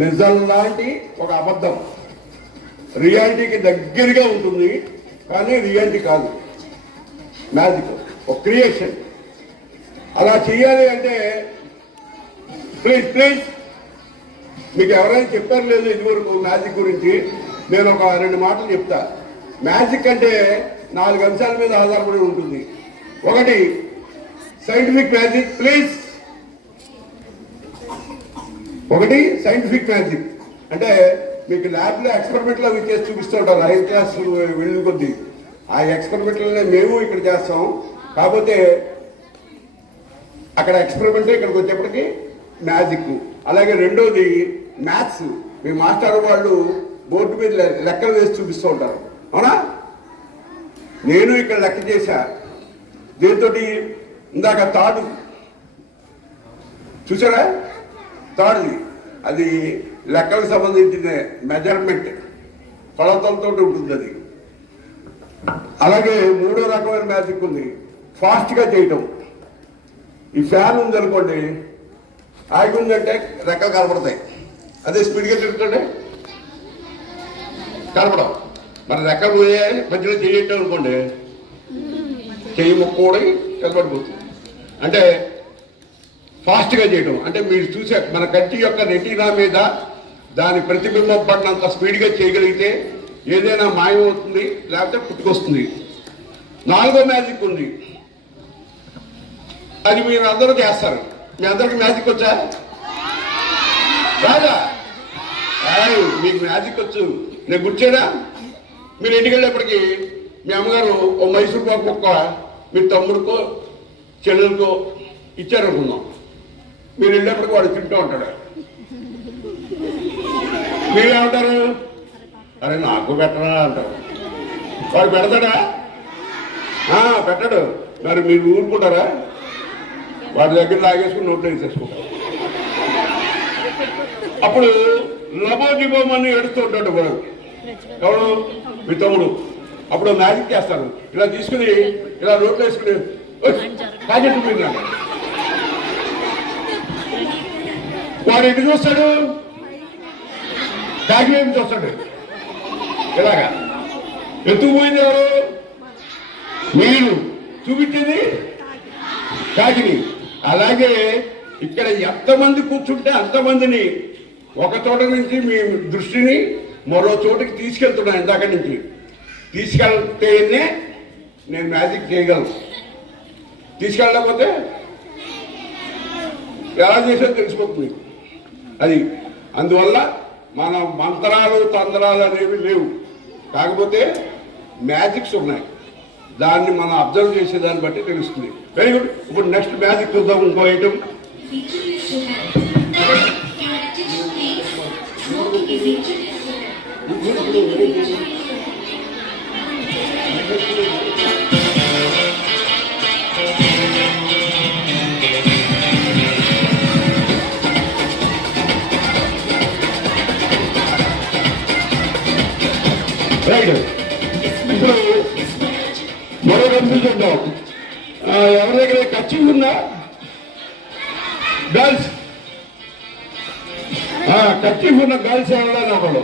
నిజం లాంటి ఒక అబద్ధం. రియాలిటీకి దగ్గరగా ఉంటుంది కానీ రియాలిటీ కాదు. మ్యాజిక్ ఒక క్రియేషన్. అలా చేయాలి అంటే ప్లీజ్ మీకు ఎవరైనా చెప్పారు లేదు ఇదివరకు మ్యాజిక్ గురించి, నేను ఒక 2 మాటలు చెప్తా. మ్యాజిక్ అంటే 4 అంశాల మీద ఆధారపడి ఉంటుంది. ఒకటి సైంటిఫిక్ మ్యాజిక్. ప్లీజ్, ఒకటి సైంటిఫిక్ మ్యాజిక్ అంటే మీకు ల్యాబ్లో ఎక్స్పెరిమెంట్లో అవి చేసి చూపిస్తూ ఉంటారు 5th క్లాస్ వెళ్ళిన కొద్దీ. ఆ ఎక్స్పెరిమెంట్లనే మేము ఇక్కడ చేస్తాం. కాకపోతే అక్కడ ఎక్స్పెరిమెంట్, ఇక్కడికి వచ్చేప్పటికి మ్యాజిక్. అలాగే రెండోది మ్యాథ్స్. మీ మాస్టర్ వాళ్ళు బోర్డు మీద లెక్కలు వేసి చూపిస్తూ ఉంటారు, అవునా? నేను ఇక్కడ లెక్క చేశా. దీంతో ఇందాక తాడు చూసారా? తాడుది అది లెక్కలకు సంబంధించిన మెజర్మెంట్, కొలతలతో ఉంటుంది అది. అలాగే మూడో రకమైన మ్యాజిక్ ఉంది, ఫాస్ట్గా చేయటం. ఈ ఫ్యాన్ ఉందనుకోండి, ఆగి ఉందంటే రెక్కలు కనపడతాయి, అదే స్పీడ్గా తిరుగుతుంటే కనపడం. మరి రెక్కలు పోయే మధ్యలో చేయటం అనుకోండి, చెయ్యి మొక్కూడి కనపడిపోతుంది. అంటే ఫాస్ట్గా చేయటం అంటే మీరు చూసే మన కంటి యొక్క రెటీనా మీద దాని ప్రతిబింబం పడినంత స్పీడ్గా చేయగలిగితే ఏదైనా మాయమవుతుంది, లేకపోతే పుట్టుకొస్తుంది. నాలుగో మ్యాజిక్ ఉంది, అది మీరు అందరూ చేస్తారు. మీ అందరికి మ్యాజిక్ వచ్చా? రాదా? మీకు మ్యాజిక్ వచ్చు. నేను గుర్చేనా? మీరు ఇంటికి వెళ్ళేప్పటికీ మీ అమ్మగారు ఓ మైసూర్ పాకు ముక్క మీ తమ్ముడికో చెల్లెలకో ఇచ్చారనుకుందాం. మీరు వెళ్ళేప్పటికి వాడు తింటూ ఉంటాడు. మీరేమంటారు? అరే నాకు పెట్టరా అంటారు. వాడు పెడతాడా? పెట్టడు. మరి మీరు ఊరుకుంటారా? వాడి దగ్గర లాగేసుకుని నోట్లో వేసేసుకుంటారు. అప్పుడు లబోజిబోమని ఏడుస్తూ ఉంటాడు వాడు. ఎవడు? మీ తమ్ముడు. అప్పుడు మ్యాజిక్ చేస్తారు, ఇలా తీసుకుని ఇలా నోట్లో వేసుకుని కాజెట్టు మీద వాడు ఎటు చూస్తాడు? కాకి వైపు చూస్తాడు. ఇలాగా ఎత్తుకు పోయింది ఎవరు? మీరు చూపించేది కాకిని. అలాగే ఇక్కడ ఎంతమంది కూర్చుంటే అంతమందిని ఒక చోట నుంచి మీ దృష్టిని మరో చోటుకి తీసుకెళ్తున్నాను. ఇందాక నుంచి తీసుకెళ్తేనే నేను మ్యాజిక్ చేయగలను. తీసుకెళ్ళకపోతే ఎలా చేసేది తెలిసిపోతుంది. అది అందువల్ల మన మంత్రాలు తంత్రాలు అనేవి లేవు, కాకపోతే మ్యాజిక్స్ ఉన్నాయి. దాన్ని మనం అబ్జర్వ్ చేసేదాన్ని బట్టి తెలుస్తుంది. Very good. ఇప్పుడు నెక్స్ట్ మ్యాజిక్ చూద్దాం. ఇంకో ఐటమ్. రైట్. ఇప్పుడు మరో కన్ఫ్యూజ్ ఉంటాం. ఎవరి దగ్గర ఖర్చు ఉందా? గర్ల్స్ ఖర్చు ఉన్న గర్ల్స్ ఎవరైనా ఒకళ్ళు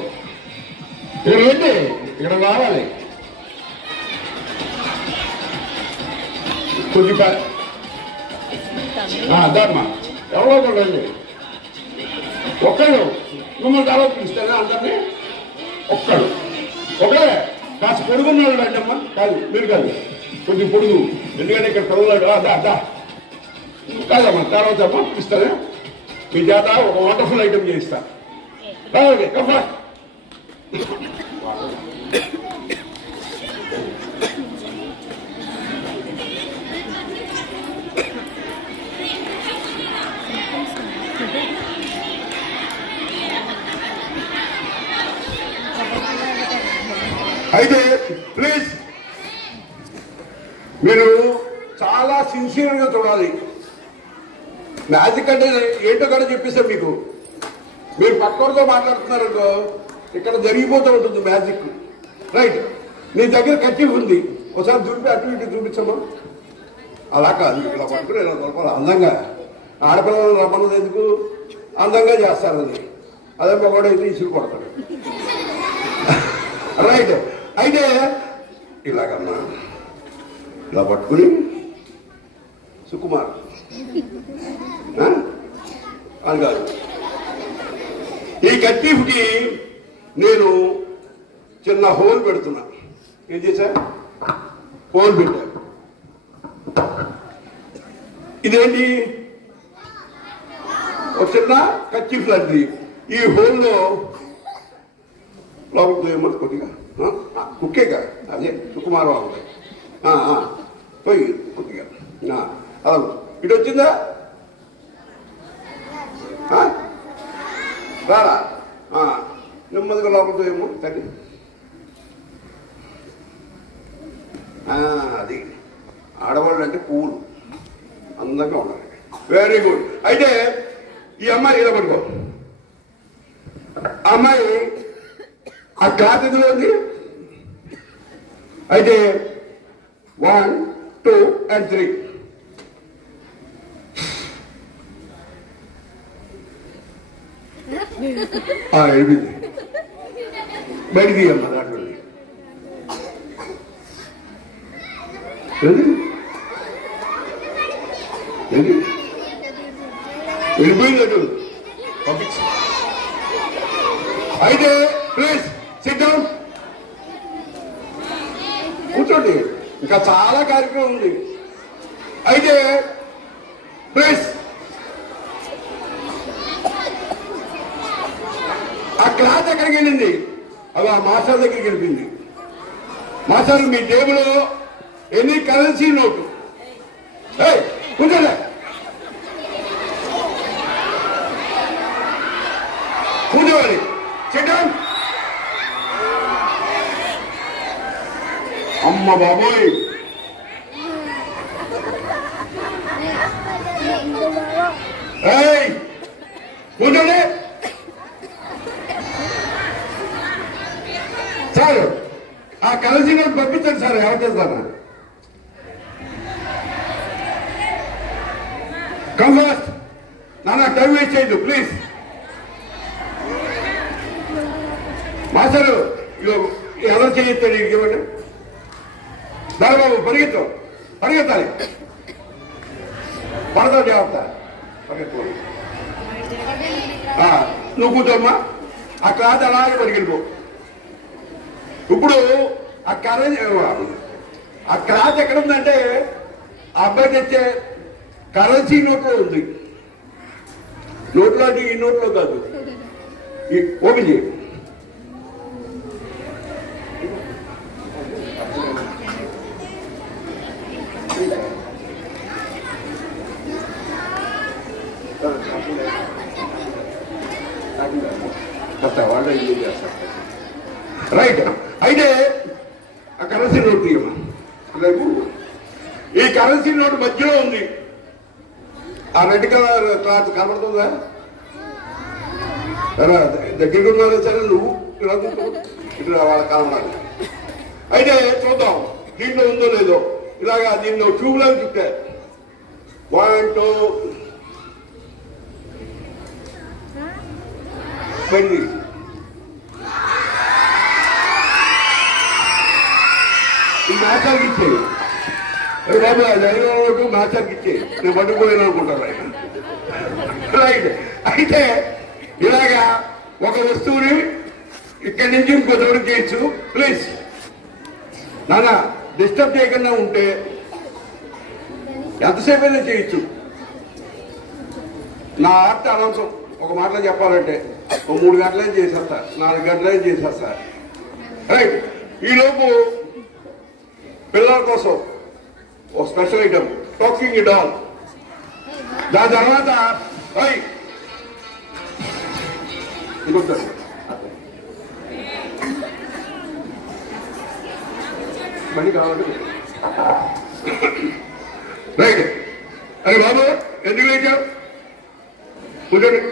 ఇక్కడ రండి, ఇక్కడ రావాలి. కొద్దిగా అదమ్మా ఎవరో ఒకళ్ళు రండి. ఒక్కడు మిమ్మల్ని తర్వాత పిలుస్తానే అందరినీ. ఒక్కడు ఒకడే కాస్త పొడుగున్న వాళ్ళు రండి అమ్మా. కాదు మీరు కాదు, కొద్దిగా పొడుగు. ఎందుకంటే ఇక్కడ పిల్లలు కాదమ్మా. తర్వాత అమ్మా పిలుస్తానే మీ చేత ఒక వండర్ఫుల్ ఐటమ్ చేయిస్తా. ఓకే కఫా. అయితే ప్లీజ్ మీరు చాలా సిన్సియర్గా చూడాలి. మ్యాజిక్ అంటే ఏంటో కూడా చెప్పేసాం మీకు. మీరు పక్కతో మాట్లాడుతున్నారనుకో ఇక్కడ జరిగిపోతూ ఉంటుంది మ్యాజిక్. రైట్. నీ దగ్గర కర్చీఫ్ ఉంది, ఒకసారి దులిపి అటు ఇటు చూపించమ్మా. అలా కాదు, ఇలా పట్టుకుని ఇలా దొరకాలి అందంగా. ఆడపిల్లలు రమ్మన్నది ఎందుకు? అందంగా చేస్తారు. అది అదే మగవాడైతే ఇసురు కొడతాడు. రైట్. అయితే ఇలాగమ్మా ఇలా పట్టుకుని సుకుమార్ అని కాదు. ఈ కర్చీఫ్కి నేను చిన్న హోల్ పెడుతున్నా. ఏం చేశా? హోల్ పెట్టా. ఇదేంటి? ఒక చిన్న కర్చీఫ్ లాంటిది. ఈ హోల్లో లోపల ఏమన్నా కొద్దిగా కుక్కేగా అదే సుకుమారం అవుతాయి. పోయి కొద్దిగా అలా ఇటు వచ్చిందా? రారా నెమ్మదిగా లోపలతో ఏమో తల్లి. అది ఆడవాళ్ళు అంటే పువ్వులు అందంగా ఉండాలి. Very good. అయితే ఈ అమ్మాయి ఇలా పడుకో. అమ్మాయి ఆ క్లాత్ ఎందులో ఉంది? అయితే 1, 2 and 3. అయిపోయింది. బయటికి తీయమ్మా దాంట్లో. వెళ్ళిపోయింది అటు పంపించి. అయితే ప్లీజ్ సిట్ డౌన్, కూర్చోండి, ఇంకా చాలా కార్యక్రమం ఉంది. అయితే ప్లీజ్ ఆ క్లాత్ ఎక్కడికి వెళ్ళింది? అవి ఆ మాస్టర్ దగ్గరికి వెళ్ళింది. మాస్టర్ మీ టేబుల్ ఎన్ని కరెన్సీ నోటు? కూర్చోండి, కూర్చోవాలి. SIT down. అమ్మ బాబోయ్, కూర్చోండి. సార్ ఆ కరెన్సీ నోట్ పంపించండి సార్, ఎవరు చేస్తారా? Come fast. నాన్న టైం వేస్ట్ చేయొద్దు ప్లీజ్. మాస్టరు ఎవరు చేయొద్దండి, ఇవ్వండి. దాదాపు పరిగెత్తాలి, పడతావు జాగ్రత్త, పరిగెత్తుకోండి. నువ్వు కూర్చోమ్మా, ఆ క్లాత్ అలాగే పరిగెళ్ళిపో. ఇప్పుడు ఆ క్లాత్ ఎక్కడ ఉందంటే ఆ అబ్బాయి తెచ్చే కరెన్సీ నోట్లో ఉంది. నోట్లో అంటే ఈ నోట్లో కాదు, ఓపెన్ చేయి. రైట్. అయితే ఆ కరెన్సీ నోట్ తీయమ్మా. రేపు ఈ కరెన్సీ నోట్ మధ్యలో ఉంది. ఆ రెడ్ కలర్ క్లాత్ కనబడుతుందా? దగ్గరికి ఉన్నారా సరే, నువ్వు ఇక్కడ వాళ్ళ కనబడాలి. అయితే చూద్దాం దీంట్లో ఉందో లేదో. ఇలాగా దీన్ని ట్యూబ్లో చుట్టారు. 1, 2 20. ఈ మ్యాచార్కి ఇచ్చేది బాబు, జగన్ మ్యాచార్కి ఇచ్చేది. నేను పట్టుకుపోయాను అనుకుంటాను ఆయన. రైట్. అయితే ఇలాగా ఒక వస్తువుని ఇక్కడి నుంచి ఇంకో దూరం చేయొచ్చు. ప్లీజ్ నాన్న డిస్టర్బ్ చేయకుండా ఉంటే ఎంతసేపు అయినా చేయొచ్చు. నా ఆర్ట్ అనవసరం. ఒక మాటలో చెప్పాలంటే 3 గంటలే చేసేస్తా, 4 గంటలే చేసేస్తా. రైట్. ఈలోపు పిల్లల కోసం ఒక స్పెషల్ ఐటమ్ టాకింగ్ డాల్. దాని తర్వాత మళ్ళీ కావాలి. రైట్. అరే బాబు ఎందుకు లేచావు? కూర్చోండి.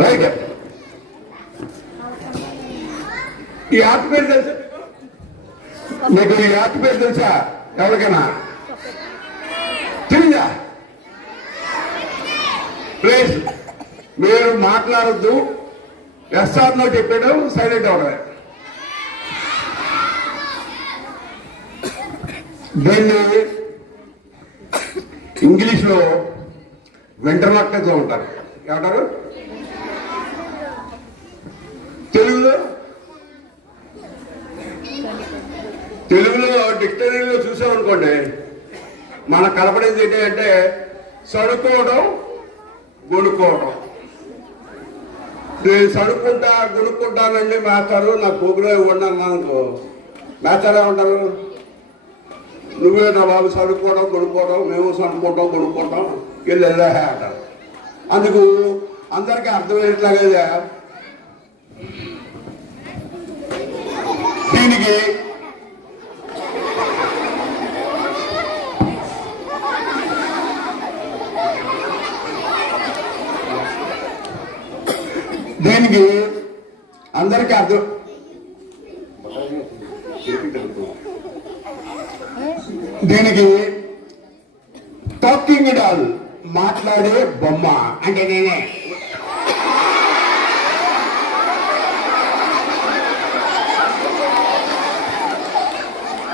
రైట్. ఈ యాప్ పేరు తెలుసా మీకు? ఈ యాప్ పేరు తెలుసా ఎవరికైనా? తెలియదా? ప్లీజ్ మీరు మాట్లాడద్దు. ఎస్ఆర్ నో చెప్పాడు, సైలెంట్ అవడమే. దీన్ని ఇంగ్లీష్ లో వెంటర్లాక్టర్గా ఉంటారు. ఏమంటారు తెలుగులో డిక్షనరీలో చూసామనుకోండి, మనకు కనపడేది ఏంటంటే సడుకోవడం గొడుకోవడం. నేను సడుకుంటా గొడుక్కుంటానండి మాస్టారు, నా ప్రోగ్రామ్ ఇవ్వండి అన్నానుకో, మాస్టర్ ఏమంటారు, నువ్వే నా బాబు సడుకోవడం గొడుక్కోవడం, మేము సడుకుంటాం గొడుక్కుంటాం వెళ్ళా అంటారు. అందుకు అందరికీ అర్థమయ్యేట్లాగా దీనికి అందరికీ అర్థం దీనికి టాకింగ్ డాల్ మాట్లాడే బొమ్మ అంటే నేనే.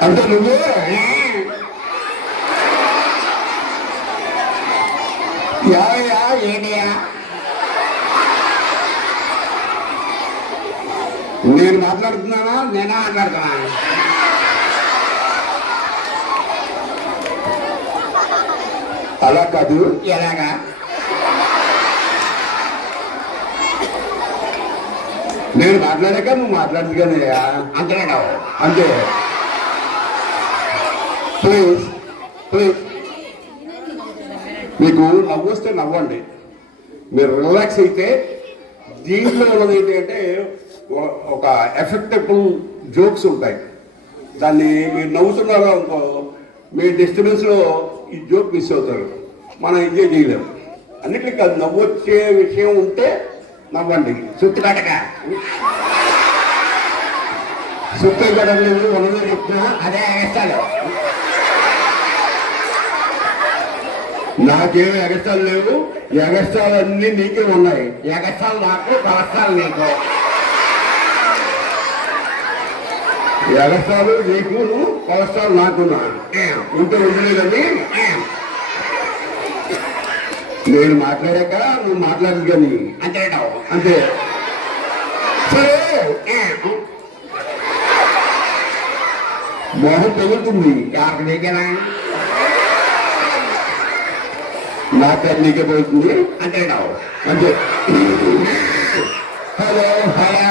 అంటే నువ్వే ఏంటియా నేను మాట్లాడుతున్నానా నేనే మాట్లాడుతున్నా? అలా కాదు. ఎలాగా? నేను మాట్లాడాక నువ్వు మాట్లాడదు కదయ్యా, అంతేనావు అంతే. ప్లీజ్ ప్లీజ్ మీకు నవ్వు వస్తే నవ్వండి, మీరు రిలాక్స్ అయితే. దీంట్లో ఉన్నది ఏంటి అంటే ఒక ఎఫెక్టబుల్ జోక్స్ ఉంటాయి, దాన్ని మీరు నవ్వుతున్నారో అనుకో మీ డిస్టర్బెన్స్లో ఈ జోక్ మిస్ అవుతారు, మనం ఎంజాయ్ చేయలేము. అన్నిటికీ కాదు, నవ్వు వచ్చే విషయం ఉంటే నవ్వండి. సుత్తికట్టక సుత్తి కట్టలేదు ఉన్నదే చెప్తున్నా, అదే ఎగస్టాలు. నాకేమి ఎగస్టాలు లేవు, ఎగస్టాలు అన్నీ నీకే ఉన్నాయి. ఎగస్టాలు నాకు, కలస్టాలు నీకు. ఎగస్టాలు నీకు, కొలెస్ట్రాల్ నాకున్నా ఇంత ఉండలేదని. నేను మాట్లాడాక నువ్వు మాట్లాడదు కానీ అంతేటావు అంతే. సరే మోహం పెరుగుతుంది ఎవరికి నీకేనా? నాకు నీకే పెరుగుతుంది అంతేటావు అంతే. హలో హలో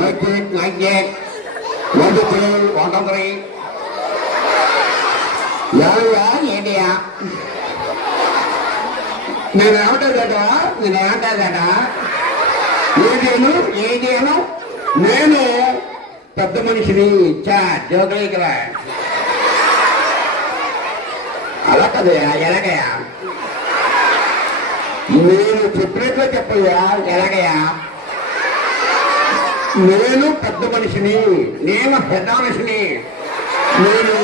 మైక్ మైక్ 1 2 3 1 2 3 ఎవరియా ఏంటియా? నేనేమంటాదట ఏంటి నేను పెద్ద మనిషిని జోకలే కదా. అలా కదయా, ఎలాగయా? నేను చెప్పినట్లే చెప్పయ్యా. ఎలాగయా? నేను పెద్ద మనిషిని, నేను పెద్ద మనిషిని, నేను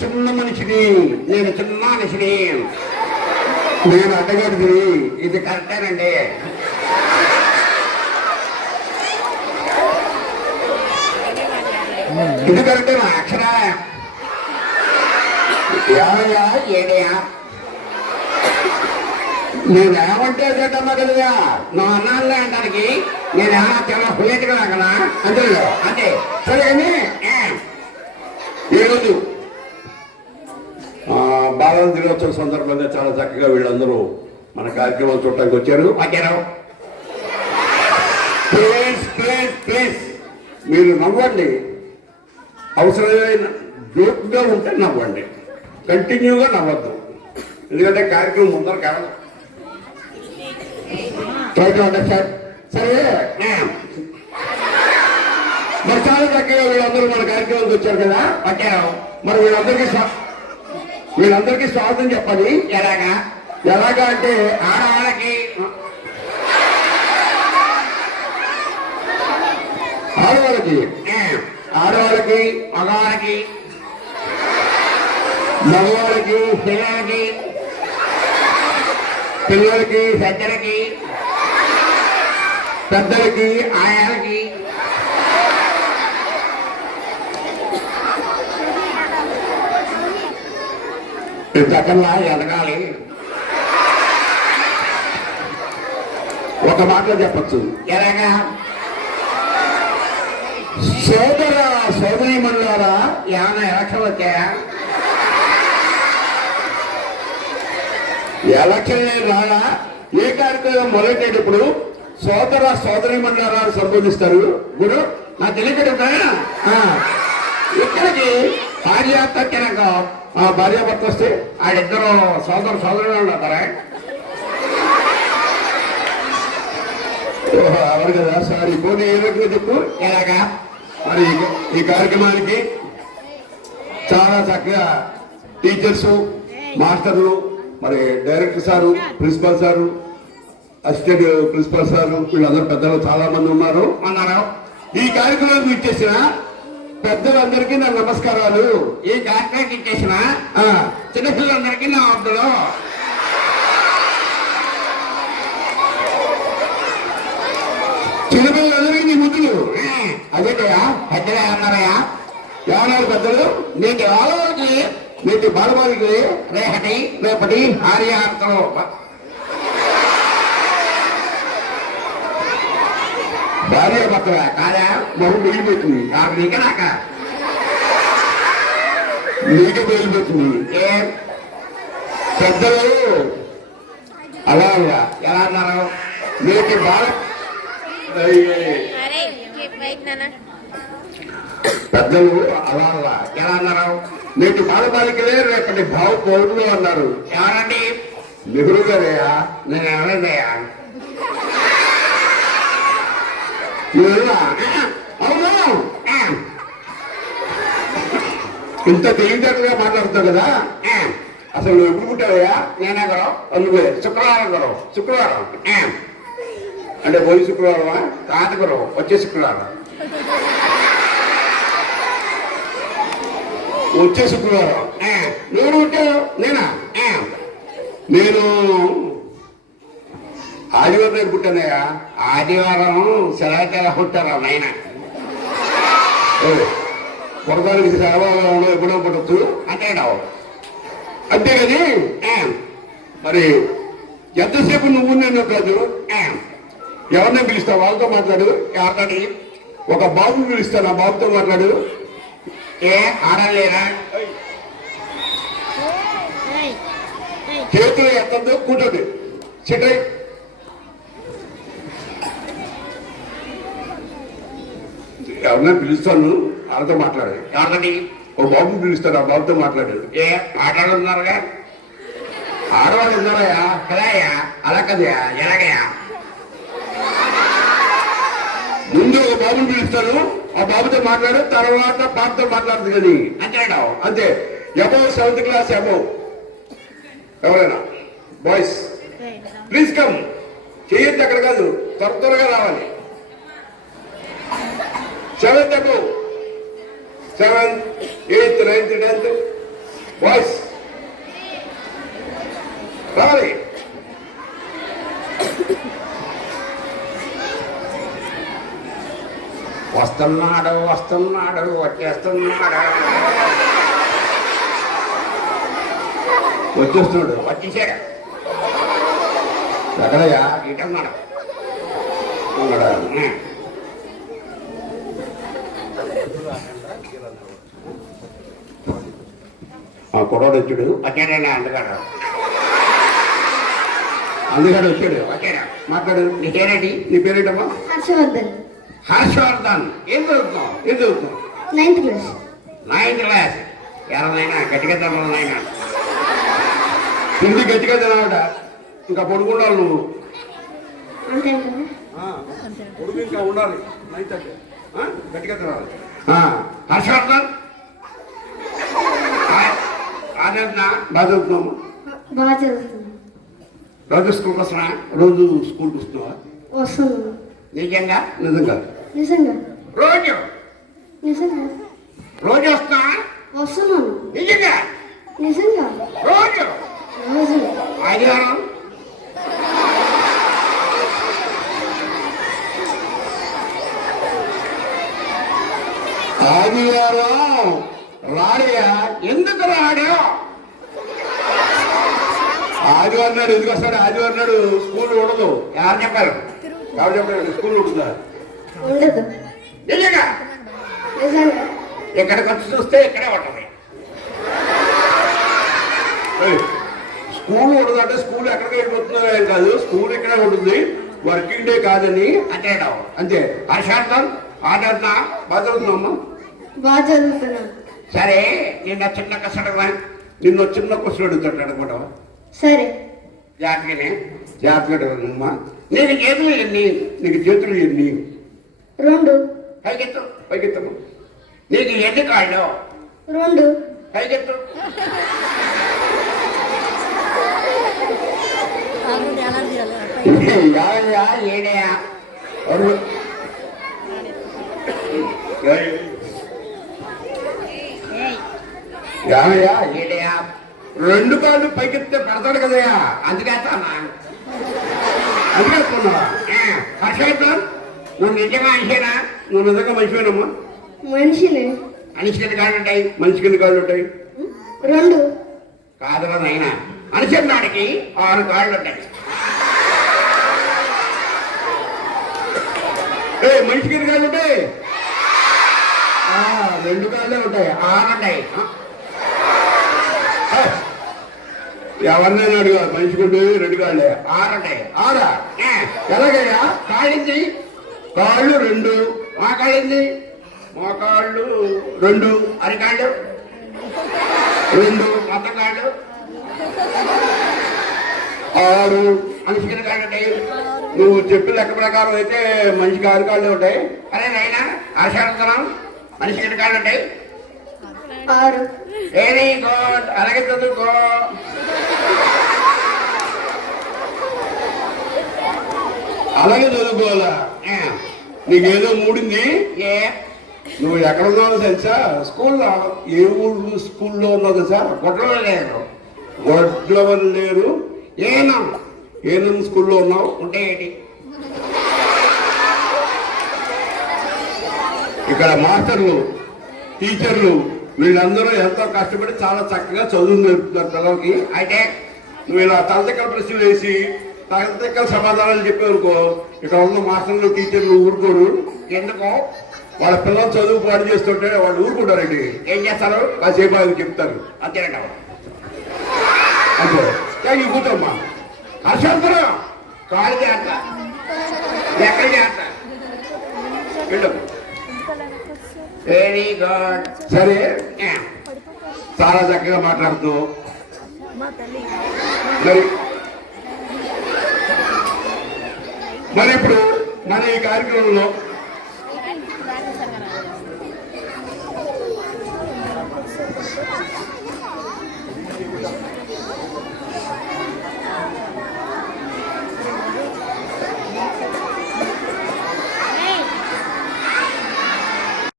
చిన్న మనిషిని, నేను చిన్న మనిషిని, నేను అడ్డగడిది. ఇది కరెక్టేనండి. ఇది కరెక్టేనా? అక్షర ఏమయ్యా ఏడయా? నేనేమంటే చేద్దామా కదయా? నా అన్నాళ్ళే అంటానికి నేనేమన్నా చాలా హుయేట్గా కదా అంతే అంతే. సరే అని ఈరోజు బాలల దినోత్సవం సందర్భంగా చాలా చక్కగా వీళ్ళందరూ మన కార్యక్రమం చూడటానికి వచ్చారు. ప్లీజ్ ప్లీజ్ ప్లీజ్ మీరు నవ్వండి, అవసరమైన జోక్గా ఉంటే నవ్వండి, కంటిన్యూగా నవ్వద్దు. ఎందుకంటే కార్యక్రమం ముందర కావాలి. Try to understand. సరే మరి చాలా చక్కగా వీళ్ళందరూ మన కార్యక్రమానికి వచ్చారు కదా, వచ్చారు. మరి వీళ్ళందరికీ స్వాగతం చెప్పాలి. ఎలాగా అంటే ఆడవాళ్ళకి మగవాళ్ళకి, మగవాళ్ళకి పిల్లలకి పెద్దలకి, పెద్దలకి ఆయాలకి, ఇంతకన్నా ఎదగాలి. ఒక మాటలో చెప్పచ్చు. ఎలాగా? సోదరీమణులారా, ఏమైనా ఎలక్షన్ వచ్చాయా? ఎలక్షన్ రాగా ఏ కార్యక్రమం మొదలెట్టేటప్పుడు సోదర సోదరి మండలాలు సంబోధిస్తారు. గురు నా తెలియక ఇక్కడికి భార్యాభర్త భార్యాభర్త వస్తే ఆడిద్దరు సోదర సోదరులు ఉంటారా? అవును కదా సారీ. పోనీ ఏమిటో చెప్పు ఎలాగా. మరి ఈ కార్యక్రమానికి చాలా చక్కగా టీచర్స్, మాస్టర్లు, మరి director sir, principal sir, assistant principal sir, వీళ్ళందరూ పెద్దలు చాలా మంది ఉన్నారు. ఈ కార్యక్రమానికి ఇచ్చేసిన పెద్దలందరికీ నా నమస్కారాలు. ఈ కార్యక్రమానికి ఇచ్చేసిన చిన్నపిల్లలందరికీ నా వద్దులు. చిన్నపిల్లలందరికీ నీ ముద్దులు. అదేటయా పెద్దలే అన్నారయ్యా. ఏమన్నారు పెద్దలు? నేటి వాళ్ళకి, నేటి బాలబాలికి రేపటి ఆర్యార్థం భార్య భర్త కాదా బహు మిగిలిపోతుంది. నాకు నీకే నాక నీకే మిగిలిపోతుంది. ఏ పెద్దలు అలా ఎలా అన్నారు? నేటి బాల పెద్దలు అలా ఎలా అన్నారు? నేటి బాలబాలికలే రేపటి భావ పౌరులు అన్నారు. ఎవరండి? నెహ్రూ గారయ్యా. నేను ఎవరైందయ్యా? అవును. ఇంత తెలివితేటగా మాట్లాడుతావు కదా. అసలు నువ్వు ఎప్పుడు పుట్టావయ్యా? నేనే గొడవ అందుకే శుక్రవారం గొడవ. శుక్రవారం అంటే పోయి శుక్రవారమా? తాత గొడవ వచ్చే శుక్రవారం. వచ్చే శుక్రవారం నేను పుట్టాను. నేనా? నేను ఆదివారం రేపు పుట్టానయ్యా. ఆదివారం సెలవుకెలా పుట్టారా నాయన? పుడతానికి సెలవులో ఎప్పుడో పుట్టచ్చు అంతేనావు. అంతేగాని మరి ఎంతసేపు నువ్వు నేను కాదు. ఎవరిని పిలుస్తావు? వాళ్ళతో మాట్లాడు. ఎవరితోటి? ఒక బాబుని పిలుస్తాను. ఆ బాబుతో మాట్లాడు. ఏ ఆడలేరా? చేతులు ఎత్తద్దు, కూర్చోండి. సిటై. ఎవరన్నా పిలుస్తాను, వాళ్ళతో మాట్లాడు. ఎవరితోటి? ఓ బాబుని పిలుస్తాను. ఆ బాబుతో మాట్లాడు. ఏ మాట్లాడుతున్నారుగా? ఆడవాళ్ళు ఉన్నారయ్యా కదయ్యా. అలా కదయా? ఎలాగయ్యా? ముందు ఒక బాబుని పిలుస్తాను. ఆ బాబుతో మాట్లాడు. తర్వాత బాబుతో మాట్లాడదు కానీ అంతేనావు. అంతే. అబౌవ్ 7th class అబౌవ్ ఎవరైనా బాయ్స్ ప్లీజ్ కమ్. చేయొద్దు అక్కడ కాదు, త్వరగా రావాలి. 7th above 7th 8th 9th 10th boys రావాలి. వస్తున్నాడు వచ్చేస్తున్నాడు. వచ్చేసాడు. ఎక్కడయ్యా? ఇటన్నాడు. కొడవాడు వచ్చాడు. వచ్చాడైనా అందుగాడు వచ్చాడు. వచ్చాడా? మాట్లాడు. నీ పేరేంటి? నీ పేరేంటమ్మా? హర్షవర్ధన్. హర్షవర్ధన్. ఏం చదువుతున్నావు? 9th class. 9th class. ఎవరైనా గట్టిగా తిన్నాయినా తిండి గట్టిగా తినాలట. ఇంకా పడుకుంటావు నువ్వు. అంతే కదా? పొడుగు ఇంకా ఉండాలి. 9th అంటే గట్టిగా తినాలి. హర్షవర్ధన్ బాగా చదువుతున్నావు? బాగా చదువుతున్నాను. రోజు స్కూల్కి వస్తున్నా? రోజు స్కూల్కి వస్తున్నావా? వస్తున్నాను. నిజంగా? నిజంగా రోజు రోజు వస్తున్నాను. నిజంగా రోజు ఆదివారం రాడయా? ఎందుకు రాడు? ఆదివారం నాడు ఎందుకు వస్తాడు? ఆదివారం నాడు స్కూల్ ఉండదు. ఎవరు చెప్పారు? స్కూల్ ఉంటుందా? ఉండదు. నిజంగా ఇక్కడికి వచ్చి చూస్తే ఇక్కడే ఉంటుంది. స్కూల్ ఉండదంటే స్కూల్ ఏం కాదు, స్కూల్ ఇక్కడే ఉంటుంది, వర్కింగ్ డే కాదని అంతేనావు. అంతే. హర్షార్థం ఆదరణ బాధవుతుందమ్మా. బాగా చదువుతున్నాను. సరే నిన్న చిన్న కసడగా నిన్ను చిన్న క్వశ్చన్ అడుగుతాడు అనుకుంటా. సరే. జాగ్రత్తగానే. జాగ్రత్తగా అమ్మా. నీకు చేతులు ఎన్ని? నీకు చేతులు ఎన్ని? 2. పైకెత్తు. పైకెత్తమ్మా. నీకు ఎన్ని కాళ్ళు? 2. పైకెత్తు. యాభయా ఏడయా? యాభయా ఏడయా? 2 కాళ్ళు పైకెత్తే పెడతాడు కదయ్యా. అందుకేస్తానా? అందుకేస్తున్నావా? హర్షం నువ్వు నిజంగా అంతేనా? నువ్వు నిజంగా మంచివేనమ్మా. మనిషిని. అనిశ్చిత కాళ్ళు ఉంటాయి. మనిషి కింద కాళ్ళు ఉంటాయి. 2. కాదురా నాయన, అనిశ్చిత నాటికి 6 కాళ్ళు ఉంటాయి. మనిషి కింద కాళ్ళు ఉంటాయి. 2 కాళ్ళే ఉంటాయి. 6 ఉంటాయి. ఎవరినైనా అడుగు, మనిషికి ఉంటే 2 కాళ్ళే. 6 ఉంటాయి. ఆరా ఆ, ఎలాగయ్యా? కాళ్ళింది. కాళ్ళు 2. మా కాళ్ళింది. మా కాళ్ళు 2. అరికాళ్ళు 2. మొత్తం కాళ్ళు 6. అనిశ్చిత కాళ్ళు ఉంటాయి. నువ్వు చెప్పిన లెక్క ప్రకారం అయితే మనిషికి 6 కాళ్ళే ఉంటాయి. అరే నాయన ఆశాడుతున్నాం. అనిశ్చిత కాళ్ళు ఉంటాయి. 6. Very good. అలాగే చదువుకో. అలాగే చదువుకోవాలా? ఆ, నీకేదో మూడింది. ఏ నువ్వు ఎక్కడ ఉన్నావు తెలుసా? స్కూల్లో. ఏ ఊరు స్కూల్లో ఉన్నావు తెలుసా? గొడ్డలు లేదు. గొడ్లవరు లేరు. ఏనం ఏనం స్కూల్లో ఉన్నావు. ఉంటే ఏంటి? ఇక్కడ మాస్టర్లు, టీచర్లు వీళ్ళందరూ ఎంతో కష్టపడి చాలా చక్కగా చదువు నేర్పుతున్నారు పిల్లలకి. అయితే నువ్వు ఇలా తలతెక్కల ప్రశ్నలు వేసి తలతెక్కల సమాధానాలు చెప్పేవనుకో, ఇక్కడ ఉన్న మాస్టర్లు, టీచర్లు ఊరుకోరు. ఎందుకు? వాళ్ళ పిల్లలు చదువు పాడు చేస్తుంటే వాళ్ళు ఊరుకుంటారండి. ఏం చేస్తారు? కాసేపు అది చెప్తారు. అంతేనంటావు. అంతే. ఈ కూర్చోమ్మా. హర్షంతరం కాళ్ళు చేస్త ఎక్కడ చేస్త. వెళ్ళు. Very good. సరే, చాలా చక్కగా మాట్లాడుతూ మరి ఇప్పుడు మన ఈ కార్యక్రమంలో